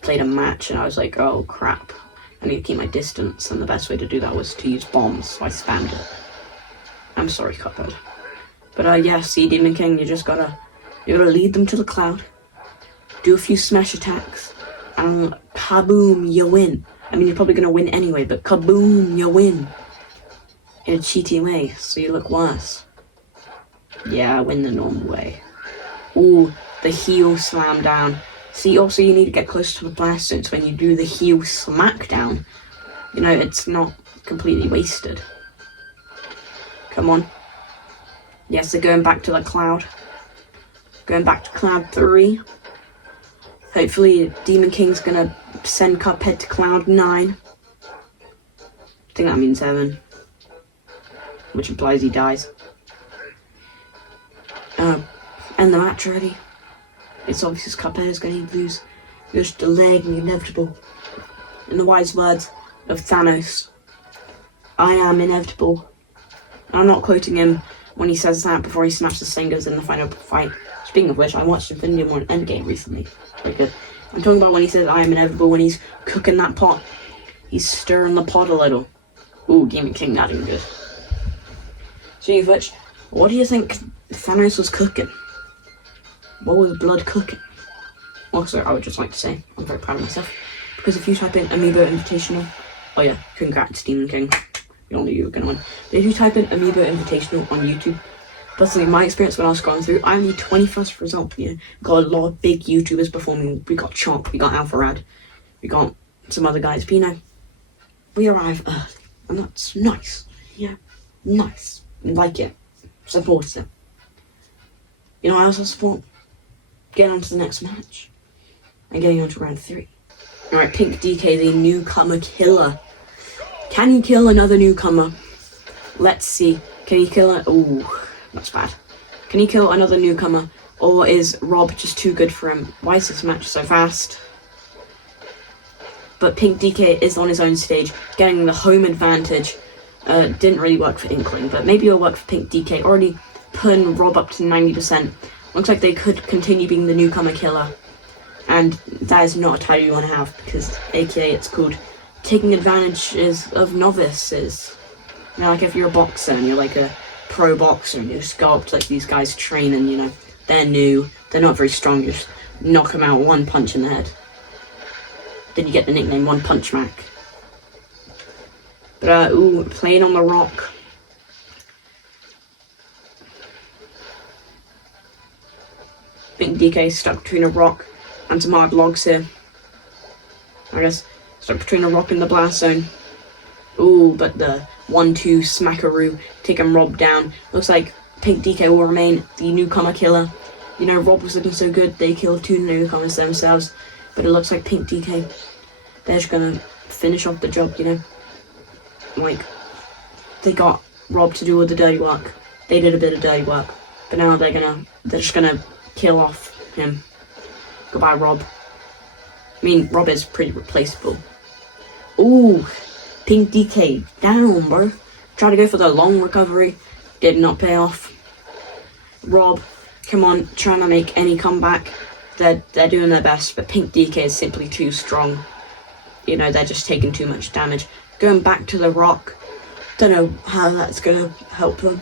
played a match and I was like, oh crap, I need to keep my distance, and the best way to do that was to use bombs, so I spammed it. I'm sorry, Cuphead. But yeah, see, Demon King, you gotta lead them to the cloud, do a few smash attacks, and kaboom, you win. I mean, you're probably gonna win anyway, but kaboom, you win. In a cheaty way, so you look worse. Yeah, I win the normal way. Ooh, the heel slam down. See, also you need to get close to the blast zone, so when you do the heel smackdown, you know, it's not completely wasted. Come on. Yes, they're going back to the cloud. Going back to Cloud 3. Hopefully Demon King's gonna send Cuphead to Cloud 9. I think that means heaven. Which implies he dies. End the match already. It's obvious Cuphead is going to lose. Just delaying the inevitable. In the wise words of Thanos, I am inevitable. I'm not quoting him when he says that before he smashes Singers in the final fight. Speaking of which, I watched Infinity War Endgame recently. Very good. I'm talking about when he says I am inevitable, when he's cooking that pot. He's stirring the pot a little. Ooh, Demon King, not even good. Speaking of which, what do you think Thanos was cooking? What was Blood cooking? Also, I would just like to say, I'm very proud of myself, because if you type in Amiibo Invitational, oh yeah, congrats Demon King, you all knew you were going to win. But if you type in Amiibo Invitational on YouTube, personally, my experience when I was scrolling through, I'm the 21st result, you know, got a lot of big YouTubers performing. We got Chomp, we got Alpharad, we got some other guys, but you know, we arrive early, and that's nice, yeah, nice. Like it, support it. You know, I also support getting on to the next match and getting on to round 3. Alright, Pink DK, the newcomer killer. Can he kill another newcomer? Let's see. Can he kill ooh, that's bad. Can he kill another newcomer, or is Rob just too good for him? Why is this match so fast? But Pink DK is on his own stage, getting the home advantage. Didn't really work for Inkling, but maybe it'll work for Pink DK. Already putting Rob up to 90%. Looks like they could continue being the newcomer killer. And that is not a title you want to have, because AKA it's called taking advantage of novices. You know, like if you're a boxer and you're like a pro boxer and you just go up to like these guys training, you know, they're new, they're not very strong, you just knock them out one punch in the head. Then you get the nickname One Punch Mac. But, ooh, playing on the rock. Pink DK stuck between a rock and some hard logs here. I guess, stuck between a rock and the blast zone. Ooh, but the 1-2 smackaroo, taking Rob down. Looks like Pink DK will remain the newcomer killer. You know, Rob was looking so good, they killed 2 newcomers themselves. But it looks like Pink DK, they're just gonna finish off the job, you know. Like, they got Rob to do all the dirty work. They did a bit of dirty work, but now they're just gonna kill off him. Goodbye, Rob. I mean, Rob is pretty replaceable. Ooh, Pink DK down, bro. Tried to go for the long recovery, did not pay off. Rob, come on, trying to make any comeback. They're doing their best, but Pink DK is simply too strong. You know, they're just taking too much damage. Going back to the rock, don't know how that's gonna help them.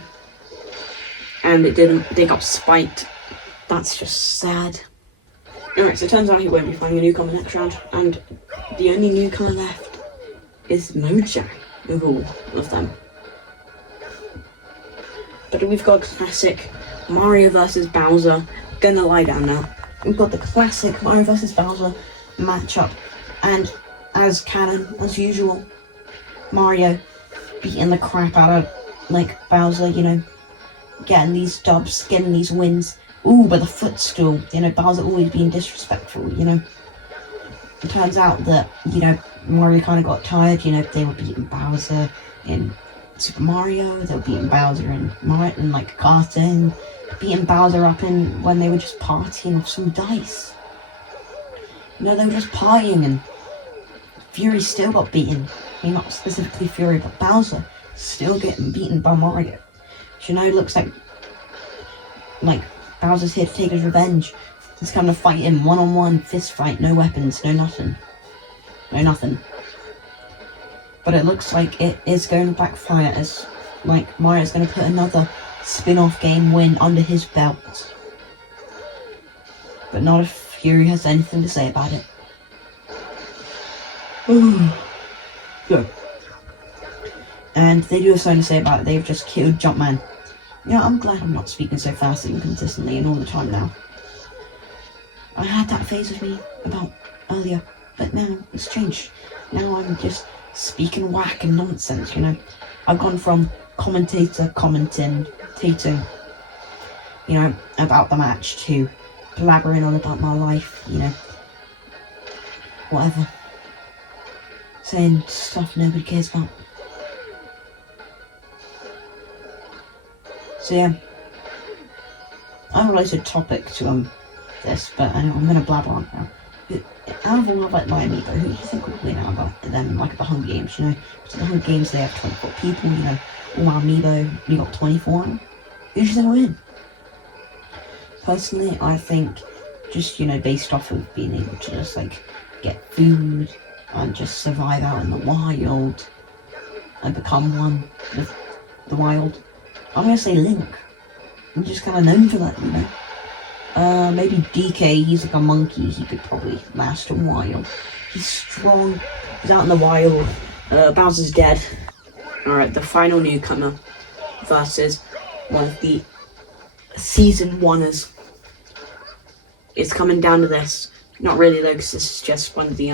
And it didn't, they got spiked. That's just sad. Alright, so it turns out he won't be finding a newcomer next round, and the only newcomer left is Mojang of all of them. But we've got classic Mario vs. Bowser. Gonna lie down now. We've got the classic Mario vs. Bowser matchup, and as canon, as usual, Mario beating the crap out of, like, Bowser, you know, getting these dubs, getting these wins. Ooh, but the footstool, you know, Bowser always being disrespectful, you know. it turns out that, you know, Mario kind of got tired. You know, they were beating Bowser in Super Mario, they were beating Bowser in Mario, and like karting, beating Bowser up in when they were just partying with some dice. You know, they were just partying, and Fury still got beaten. I mean, not specifically Fury, but Bowser still getting beaten by Mario. So, you know, it looks like Bowser's here to take his revenge. He's kind of fighting one-on-one, fist fight, no weapons, no nothing. No nothing. But it looks like it is going to backfire, as like Mario's going to put another spin-off game win under his belt. But not if Fury has anything to say about it. Good. And they do have something to say about it. They've just killed Jumpman. Yeah, I'm glad I'm not speaking so fast and consistently and all the time now. I had that phase of me about earlier, but now it's changed. Now I'm just speaking whack and nonsense, you know. I've gone from commentating, you know, about the match to blabbering on about my life, you know. Whatever. Saying stuff nobody cares about. So yeah, I have a related topic to this, but anyway, I'm gonna blabber on now. Out of all of my Amiibo, who do you think would win out of them, like at the Hunger Games, you know? Because at the Hunger Games they have 24 people, you know, all my Amiibo, we got 24 of them. Who do you think will win? Personally, I think just, you know, based off of being able to just like get food and just survive out in the wild and become one with the wild, I'm gonna say Link. I'm just kind of known for that, you know. Maybe DK, he's like a monkey, he could probably last a while. He's strong, he's out in the wild. Bowser's dead. Alright, the final newcomer versus one of the season oneers. It's coming down to this. Not really though, because this is just one of the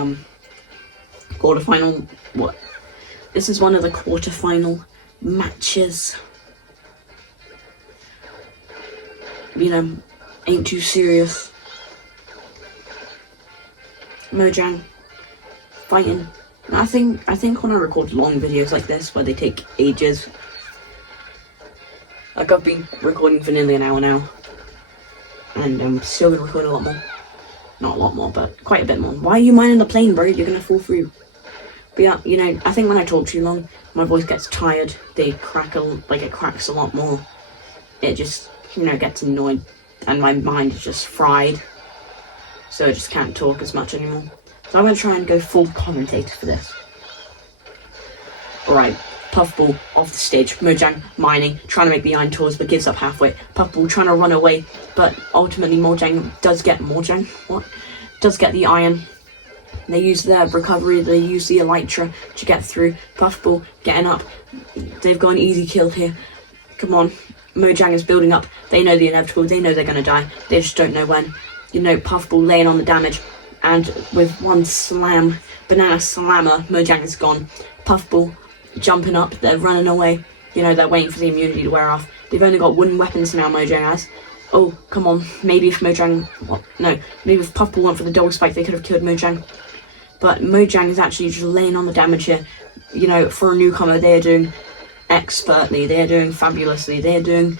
quarterfinal. What? This is one of the quarterfinal matches. You know, ain't too serious. Mojang fighting. I think when I record long videos like this where they take ages, like I've been recording for nearly an hour now, and I'm still gonna record a lot more. Not a lot more, but quite a bit more. Why are you mining the plane, bro? You're gonna fall through. But yeah, you know, I think when I talk too long, my voice gets tired. They crackle, like it cracks a lot more. It just, you know, gets annoyed, and my mind is just fried. So I just can't talk as much anymore. So I'm gonna try and go full commentator for this. Alright, Puffball off the stage. Mojang mining, trying to make the iron tours, but gives up halfway. Puffball trying to run away, but ultimately Mojang does get the iron. They use their recovery, they use the elytra to get through. Puffball getting up. They've got an easy kill here. Come on. Mojang is building up. They know the inevitable. They know they're going to die. They just don't know when. You know, Puffball laying on the damage. And with one slam, banana slammer, Mojang is gone. Puffball jumping up. They're running away. You know, they're waiting for the immunity to wear off. They've only got wooden weapons now, Mojang has. Oh, come on. Maybe if Mojang... What? No. Maybe if Puffball went for the double spike, they could have killed Mojang. But Mojang is actually just laying on the damage here. You know, for a newcomer, they're doing expertly, they're doing fabulously, they're doing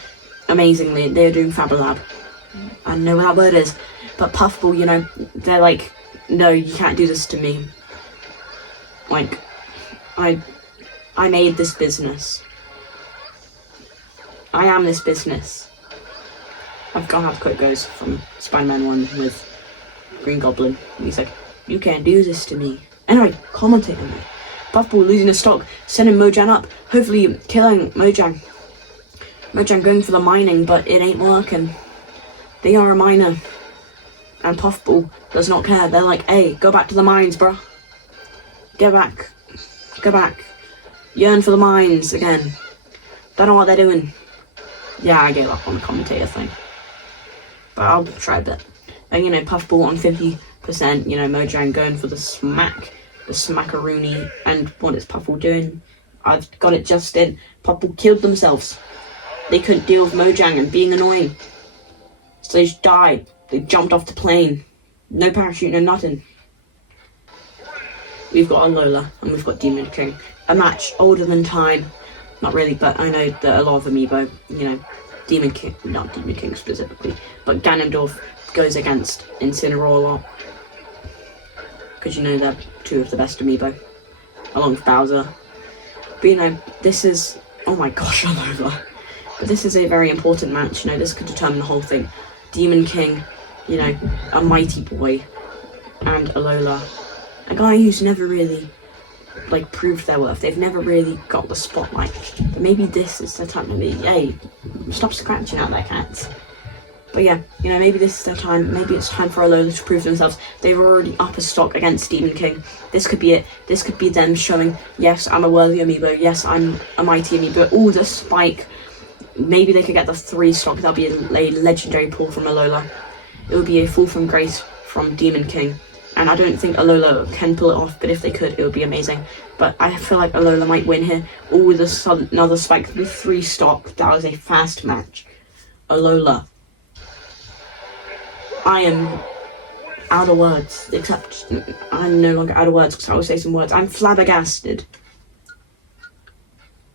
amazingly, they're doing Fabalab. I don't know what that word is. But Puffball, you know, they're like, no, you can't do this to me. Like, I made this business. I am this business. I've got how the quote goes from Spider-Man 1 with Green Goblin. He's like, you can't do this to me. Anyway, commentate on it. Puffball losing his stock, sending Mojang up, hopefully killing Mojang. Mojang going for the mining, but it ain't working. They are a miner. And Puffball does not care. They're like, hey, go back to the mines, bruh. Get back. Go back. Yearn for the mines again. Don't know what they're doing. Yeah, I gave up on the commentator thing. But I'll try a bit. And you know, Puffball on 50%, you know, Mojang going for the smack. The smackaroony. And what is Puffball doing? I've got it just in. Puffball killed themselves. They couldn't deal with Mojang and being annoying. So they just died. They jumped off the plane. No parachute, no nothing. we've got Alola and we've got Demon King. A match older than time. Not really, but I know that a lot of Amiibo, you know, not Demon King specifically, but Ganondorf goes against Incineroar a lot. Because you know they're two of the best Amiibo, along with Bowser. But you know, this is, oh my gosh, Alola. But this is a very important match, you know, this could determine the whole thing. Demon King, you know, a mighty boy, and Alola, a guy who's never really, like, proved their worth. They've never really got the spotlight. But maybe this is the time to be, hey, stop scratching out their cats. But yeah, you know, maybe this is their time. Maybe it's time for Alola to prove themselves. They were already up a stock against Demon King. This could be it. This could be them showing, yes, I'm a worthy Amiibo. Yes, I'm a mighty Amiibo. Oh, the spike. Maybe they could get the 3 stock. That'll be a legendary pull from Alola. It would be a fall from grace from Demon King. And I don't think Alola can pull it off, but if they could, it would be amazing. But I feel like Alola might win here. Oh, with another spike with 3 stock. That was a fast match. Alola. I am out of words, except I'm no longer out of words because I will say some words. I'm flabbergasted.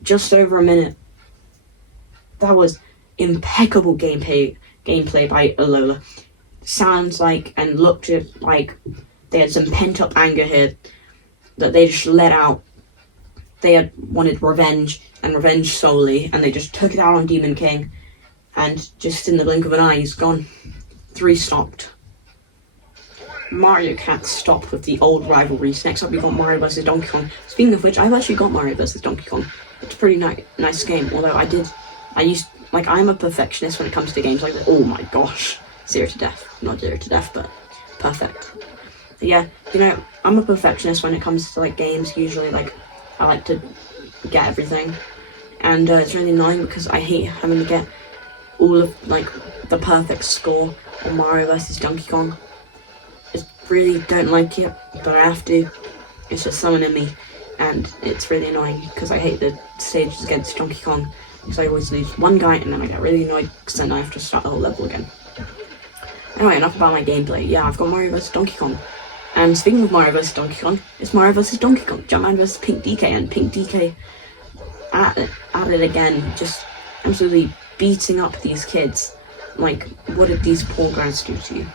Just over a minute. That was impeccable gameplay by Alola. Sounds like and looked like they had some pent-up anger here that they just let out. They had wanted revenge, and revenge solely, and they just took it out on Demon King, and just in the blink of an eye, he's gone. 3 stopped. Mario Kart stopped with the old rivalries. Next up, we got Mario vs. Donkey Kong. Speaking of which, I've actually got Mario vs. Donkey Kong. It's a pretty nice game, although I'm a perfectionist when it comes to games like that. Oh my gosh. 0 to death. Not 0 to death, but perfect. But yeah, you know, I'm a perfectionist when it comes to, like, games. Usually, like, I like to get everything. And it's really annoying because I hate having to get all of, like, the perfect score on Mario vs. Donkey Kong. I really don't like it, but I have to. It's just someone in me, and it's really annoying because I hate the stages against Donkey Kong because I always lose one guy and then I get really annoyed because then I have to start the whole level again. Anyway, enough about my gameplay. Yeah, I've got Mario vs. Donkey Kong. And speaking of Mario vs. Donkey Kong, it's Mario vs. Donkey Kong, Jumpman vs. Pink DK, and Pink DK at it again, just absolutely beating up these kids. Like, what did these poor guys do to you?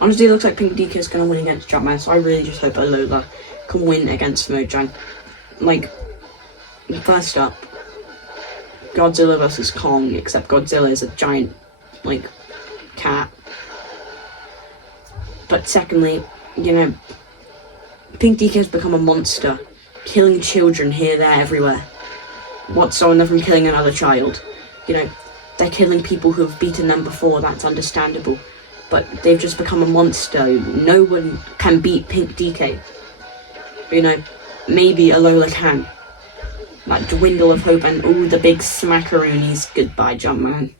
Honestly, it looks like Pink DK is going to win against Jumpman, so I really just hope Alola can win against Mojang. Like, first up, Godzilla vs. Kong, except Godzilla is a giant, like, cat. But secondly, you know, Pink DK has become a monster, killing children here, there, everywhere. What's stopping them from killing another child? You know, they're killing people who have beaten them before, that's understandable. But they've just become a monster. No one can beat Pink DK. But, you know, maybe Alola can. That dwindle of hope and all the big smackaroonies. Goodbye, Jumpman.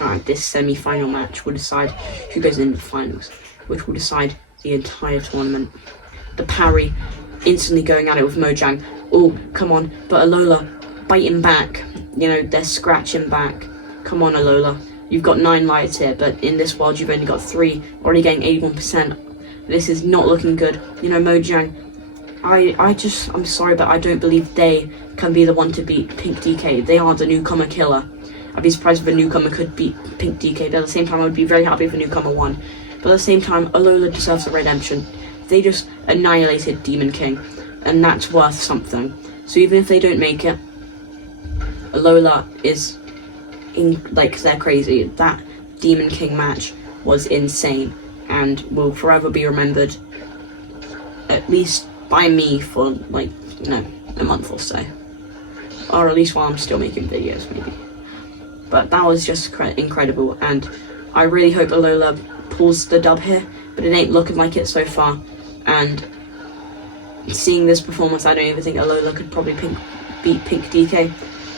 Alright, this semi-final match will decide who goes into the finals, which will decide the entire tournament. The parry, instantly going at it with Mojang. Oh, come on, but Alola, biting back. You know, they're scratching back. Come on, Alola. You've got 9 lives here, but in this world you've only got 3, already getting 81%. This is not looking good. You know, Mojang, I'm sorry, but I don't believe they can be the one to beat Pink DK. They are the newcomer killer. I'd be surprised if a newcomer could beat Pink DK, but at the same time I would be very happy if a newcomer won. But at the same time, Alola deserves a redemption. They just annihilated Demon King, and that's worth something. So even if they don't make it, Alola is, they're crazy. That Demon King match was insane, and will forever be remembered, at least by me for, like, you know, a month or so. Or at least while I'm still making videos, maybe. But that was just incredible, and I really hope Alola pulls the dub here, but it ain't looking like it so far. And seeing this performance, I don't even think Alola could probably beat Pink DK.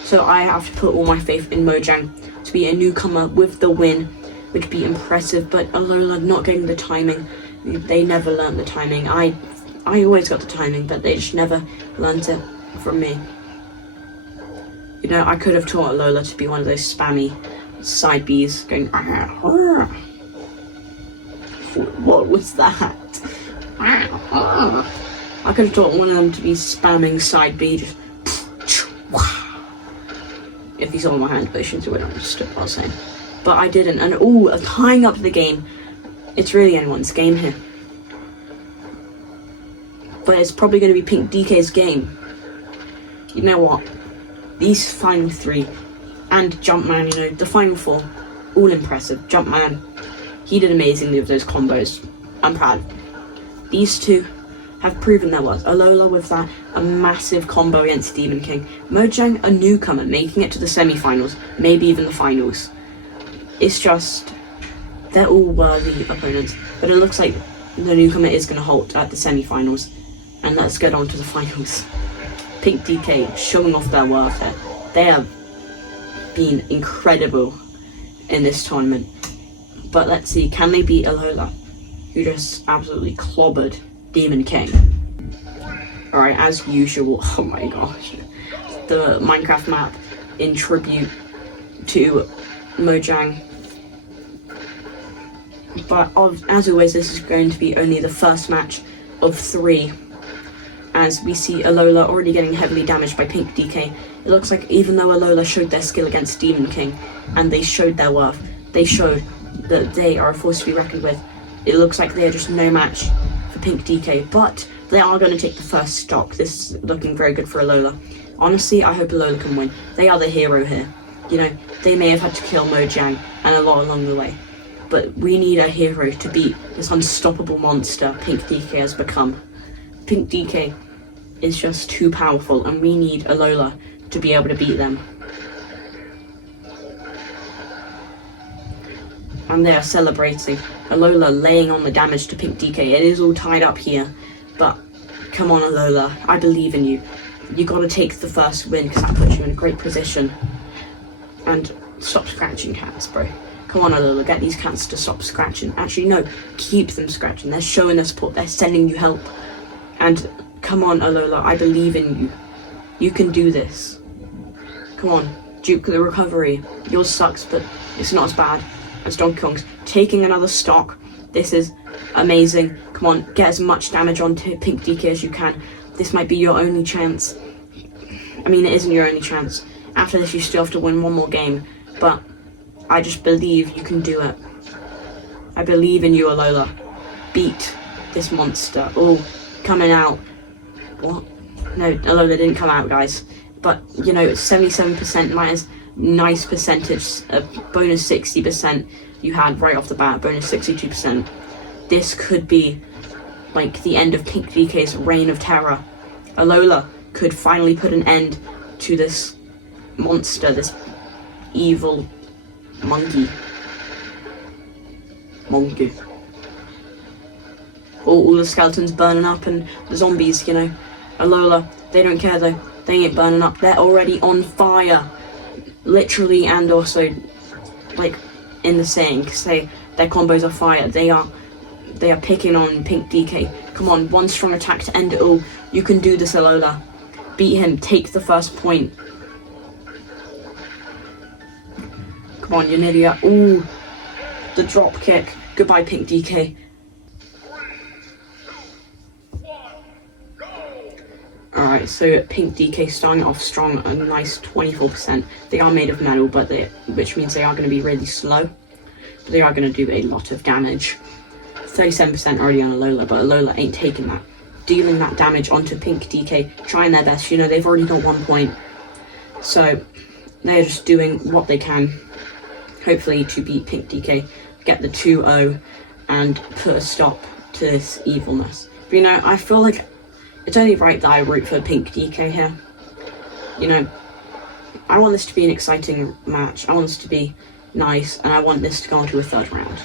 So I have to put all my faith in Mojang to be a newcomer with the win, which would be impressive. But Alola not getting the timing, they never learned the timing. I always got the timing, but they just never learned it from me. You know, I could have taught Alola to be one of those spammy side Bs going, ah, ah. What was that? Wow. I could have taught one of them to be spamming side B, just if you saw my hand positions, you would have understood what I was saying. But I didn't, and tying up the game. It's really anyone's game here. But it's probably going to be Pink DK's game. You know what? These final three, and Jumpman, you know, the final four, all impressive. Jumpman, he did amazingly with those combos. I'm proud. These two have proven their worth. Alola with that, a massive combo against Demon King. Mojang, a newcomer, making it to the semi-finals, maybe even the finals. It's just, they're all worthy opponents, but it looks like the newcomer is going to halt at the semi-finals. And let's get on to the finals. Pink DK showing off their worth here. They have been incredible in this tournament. But let's see, can they beat Alola, who just absolutely clobbered Demon King? Alright, as usual, oh my gosh. The Minecraft map in tribute to Mojang. But as always, this is going to be only the first match of 3. As we see Alola already getting heavily damaged by Pink DK. It looks like even though Alola showed their skill against Demon King, and they showed their worth, they showed that they are a force to be reckoned with, it looks like they are just no match for Pink DK, but they are going to take the first stock. This is looking very good for Alola. Honestly, I hope Alola can win. They are the hero here. You know, they may have had to kill Mojang and a lot along the way, but we need a hero to beat this unstoppable monster Pink DK has become. Pink DK is just too powerful, and we need Alola to be able to beat them. And they are celebrating. Alola laying on the damage to Pink DK. It is all tied up here, but come on Alola, I believe in you. You got to take the first win because that puts you in a great position. And stop scratching cats, bro. Come on Alola, get these cats to stop scratching. Actually no, keep them scratching. They're showing their support, they're sending you help. And come on Alola, I believe in you. You can do this. Come on, Duke the recovery. Yours sucks, but it's not as bad as Donkey Kong's. Taking another stock. This is amazing. Come on, get as much damage onto Pink DK as you can. This might be your only chance. I mean, it isn't your only chance. After this, you still have to win one more game. But I just believe you can do it. I believe in you, Alola. Beat this monster. Oh, coming out. What? No, Alola didn't come out, guys. But, you know, 77% minus nice percentage, a bonus 60% you had right off the bat, bonus 62%. This could be like the end of Pink DK's reign of terror. Alola could finally put an end to this monster, this evil monkey. All the skeletons burning up and the zombies, you know. Alola, they don't care though. They ain't burning up. They're already on fire. Literally and also, like, in the saying, because their combos are fire. They are picking on Pink DK. Come on, one strong attack to end it all. You can do this, Alola. Beat him. Take the first point. Come on, you nearly are. Ooh, the drop kick. Goodbye, Pink DK. Alright, so Pink DK starting off strong, a nice 24%. They are made of metal, but which means they are going to be really slow. But they are going to do a lot of damage. 37% already on Alola, but Alola ain't taking that. Dealing that damage onto Pink DK, trying their best. You know, they've already got 1 point. So, they're just doing what they can, hopefully to beat Pink DK, get the 2-0, and put a stop to this evilness. But you know, I feel like it's only right that I root for Pink DK here. You know, I want this to be an exciting match. I want this to be nice, and I want this to go on to a third round.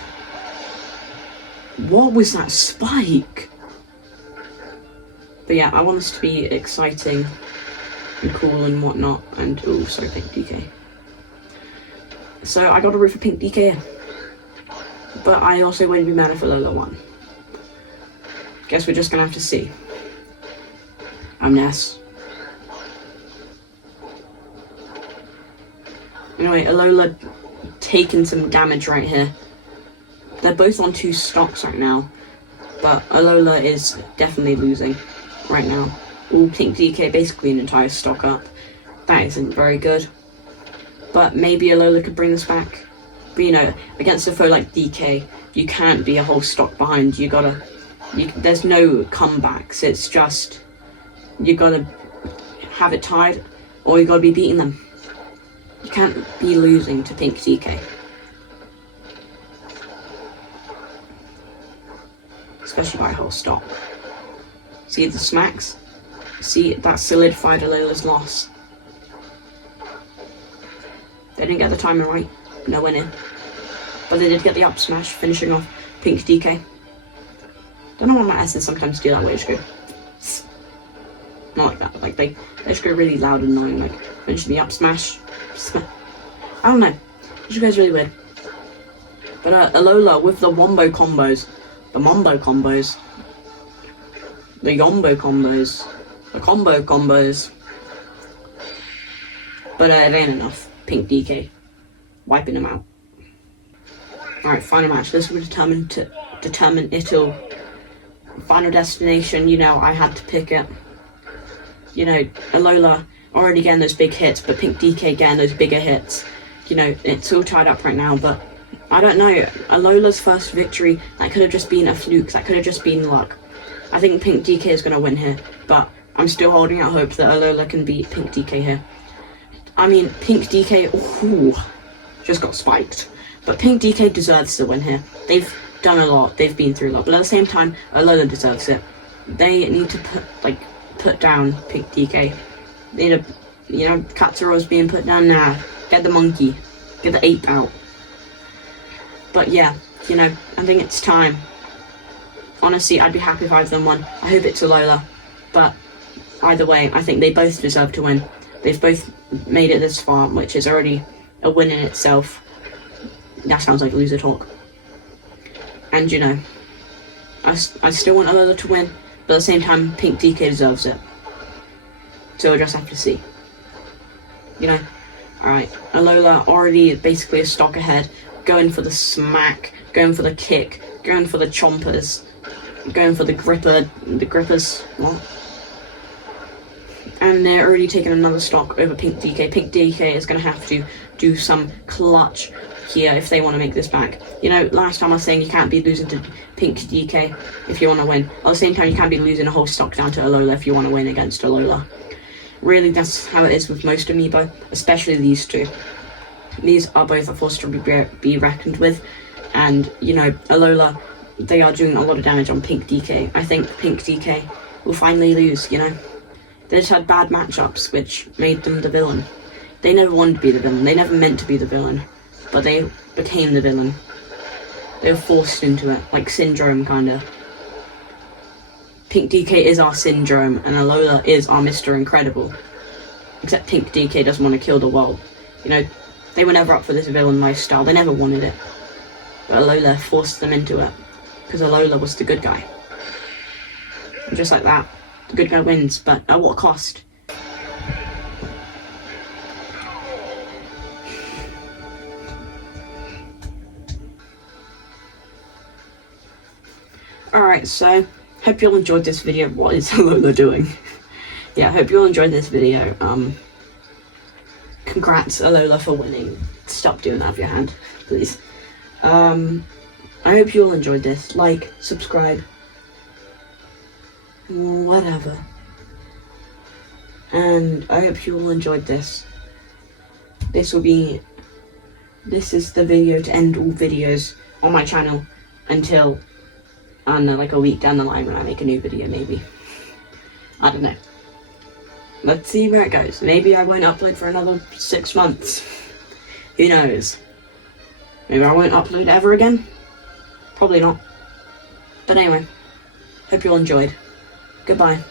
What was that spike? But yeah, I want this to be exciting and cool and whatnot. And oh, sorry, Pink DK. So I got to root for Pink DK here. But I also won't be mad if Alola won. Guess we're just gonna have to see. I'm Ness. Anyway, Alola taking some damage right here. They're both on 2 stocks right now. But Alola is definitely losing right now. All Pink DK, basically an entire stock up. That isn't very good. But maybe Alola could bring this back. But you know, against a foe like DK, you can't be a whole stock behind. There's no comebacks. It's just, you gotta have it tied, or you gotta be beating them. You can't be losing to Pink DK. Especially by a whole stock. See the smacks? See, that solidified Alola's loss. They didn't get the timing right, no winning. But they did get the up smash, finishing off Pink DK. Don't know why my S's sometimes do that way, just go. Not like that, like they just go really loud and annoying, like finishing the up smash. I don't know, it just goes really weird. But Alola with the wombo combos, the mombo combos, the yombo combos, the combo combos. But it ain't enough. Pink DK wiping them out. Alright, final match. This will determine it'll final destination. You know, I had to pick it. You know, Alola already getting those big hits, but Pink DK getting those bigger hits. You know, it's all tied up right now, but I don't know. Alola's first victory, that could have just been a fluke. That could have just been luck. I think Pink DK is going to win here, but I'm still holding out hope that Alola can beat Pink DK here. I mean, Pink DK, ooh, just got spiked. But Pink DK deserves the win here. They've done a lot, they've been through a lot, but at the same time, Alola deserves it. They need to put down Pink DK. They need to, you know, Katsuro's being put down now. Get the monkey, get the ape out. But yeah, you know, I think it's time. Honestly, I'd be happy if either of them won. I hope it's Alola, but either way, I think they both deserve to win. They've both made it this far, which is already a win in itself. That sounds like loser talk. And you know, I still want Alola to win, but at the same time, Pink DK deserves it. So we'll just have to see. You know, alright, Alola already basically a stock ahead, going for the smack, going for the kick, going for the chompers, going for the grippers, what? And they're already taking another stock over Pink DK. Pink DK is going to have to do some clutch here if they want to make this back. You know, last time I was saying you can't be losing to Pink DK if you want to win. At the same time, you can't be losing a whole stock down to Alola if you want to win against Alola. Really, that's how it is with most Amiibo, especially these two. These are both a force to be reckoned with. And, you know, Alola, they are doing a lot of damage on Pink DK. I think Pink DK will finally lose, you know. They just had bad matchups, which made them the villain. They never wanted to be the villain. They never meant to be the villain. But they became the villain. They were forced into it, like Syndrome, kinda. Pink DK is our Syndrome, and Alola is our Mr. Incredible. Except Pink DK doesn't want to kill the world. You know, they were never up for this villain lifestyle. They never wanted it. But Alola forced them into it. Because Alola was the good guy. And just like that, the good guy wins, but at what cost? Alright, so, hope you all enjoyed this video. What is Alola doing? Yeah, hope you all enjoyed this video. Congrats, Alola, for winning. Stop doing that with your hand, please. I hope you all enjoyed this. Like, subscribe, whatever. And I hope you all enjoyed this. This is the video to end all videos on my channel until, I don't know, like a week down the line when I make a new video, maybe. I don't know. Let's see where it goes. Maybe I won't upload for another 6 months. Who knows? Maybe I won't upload ever again? Probably not. But anyway, hope you all enjoyed. Goodbye.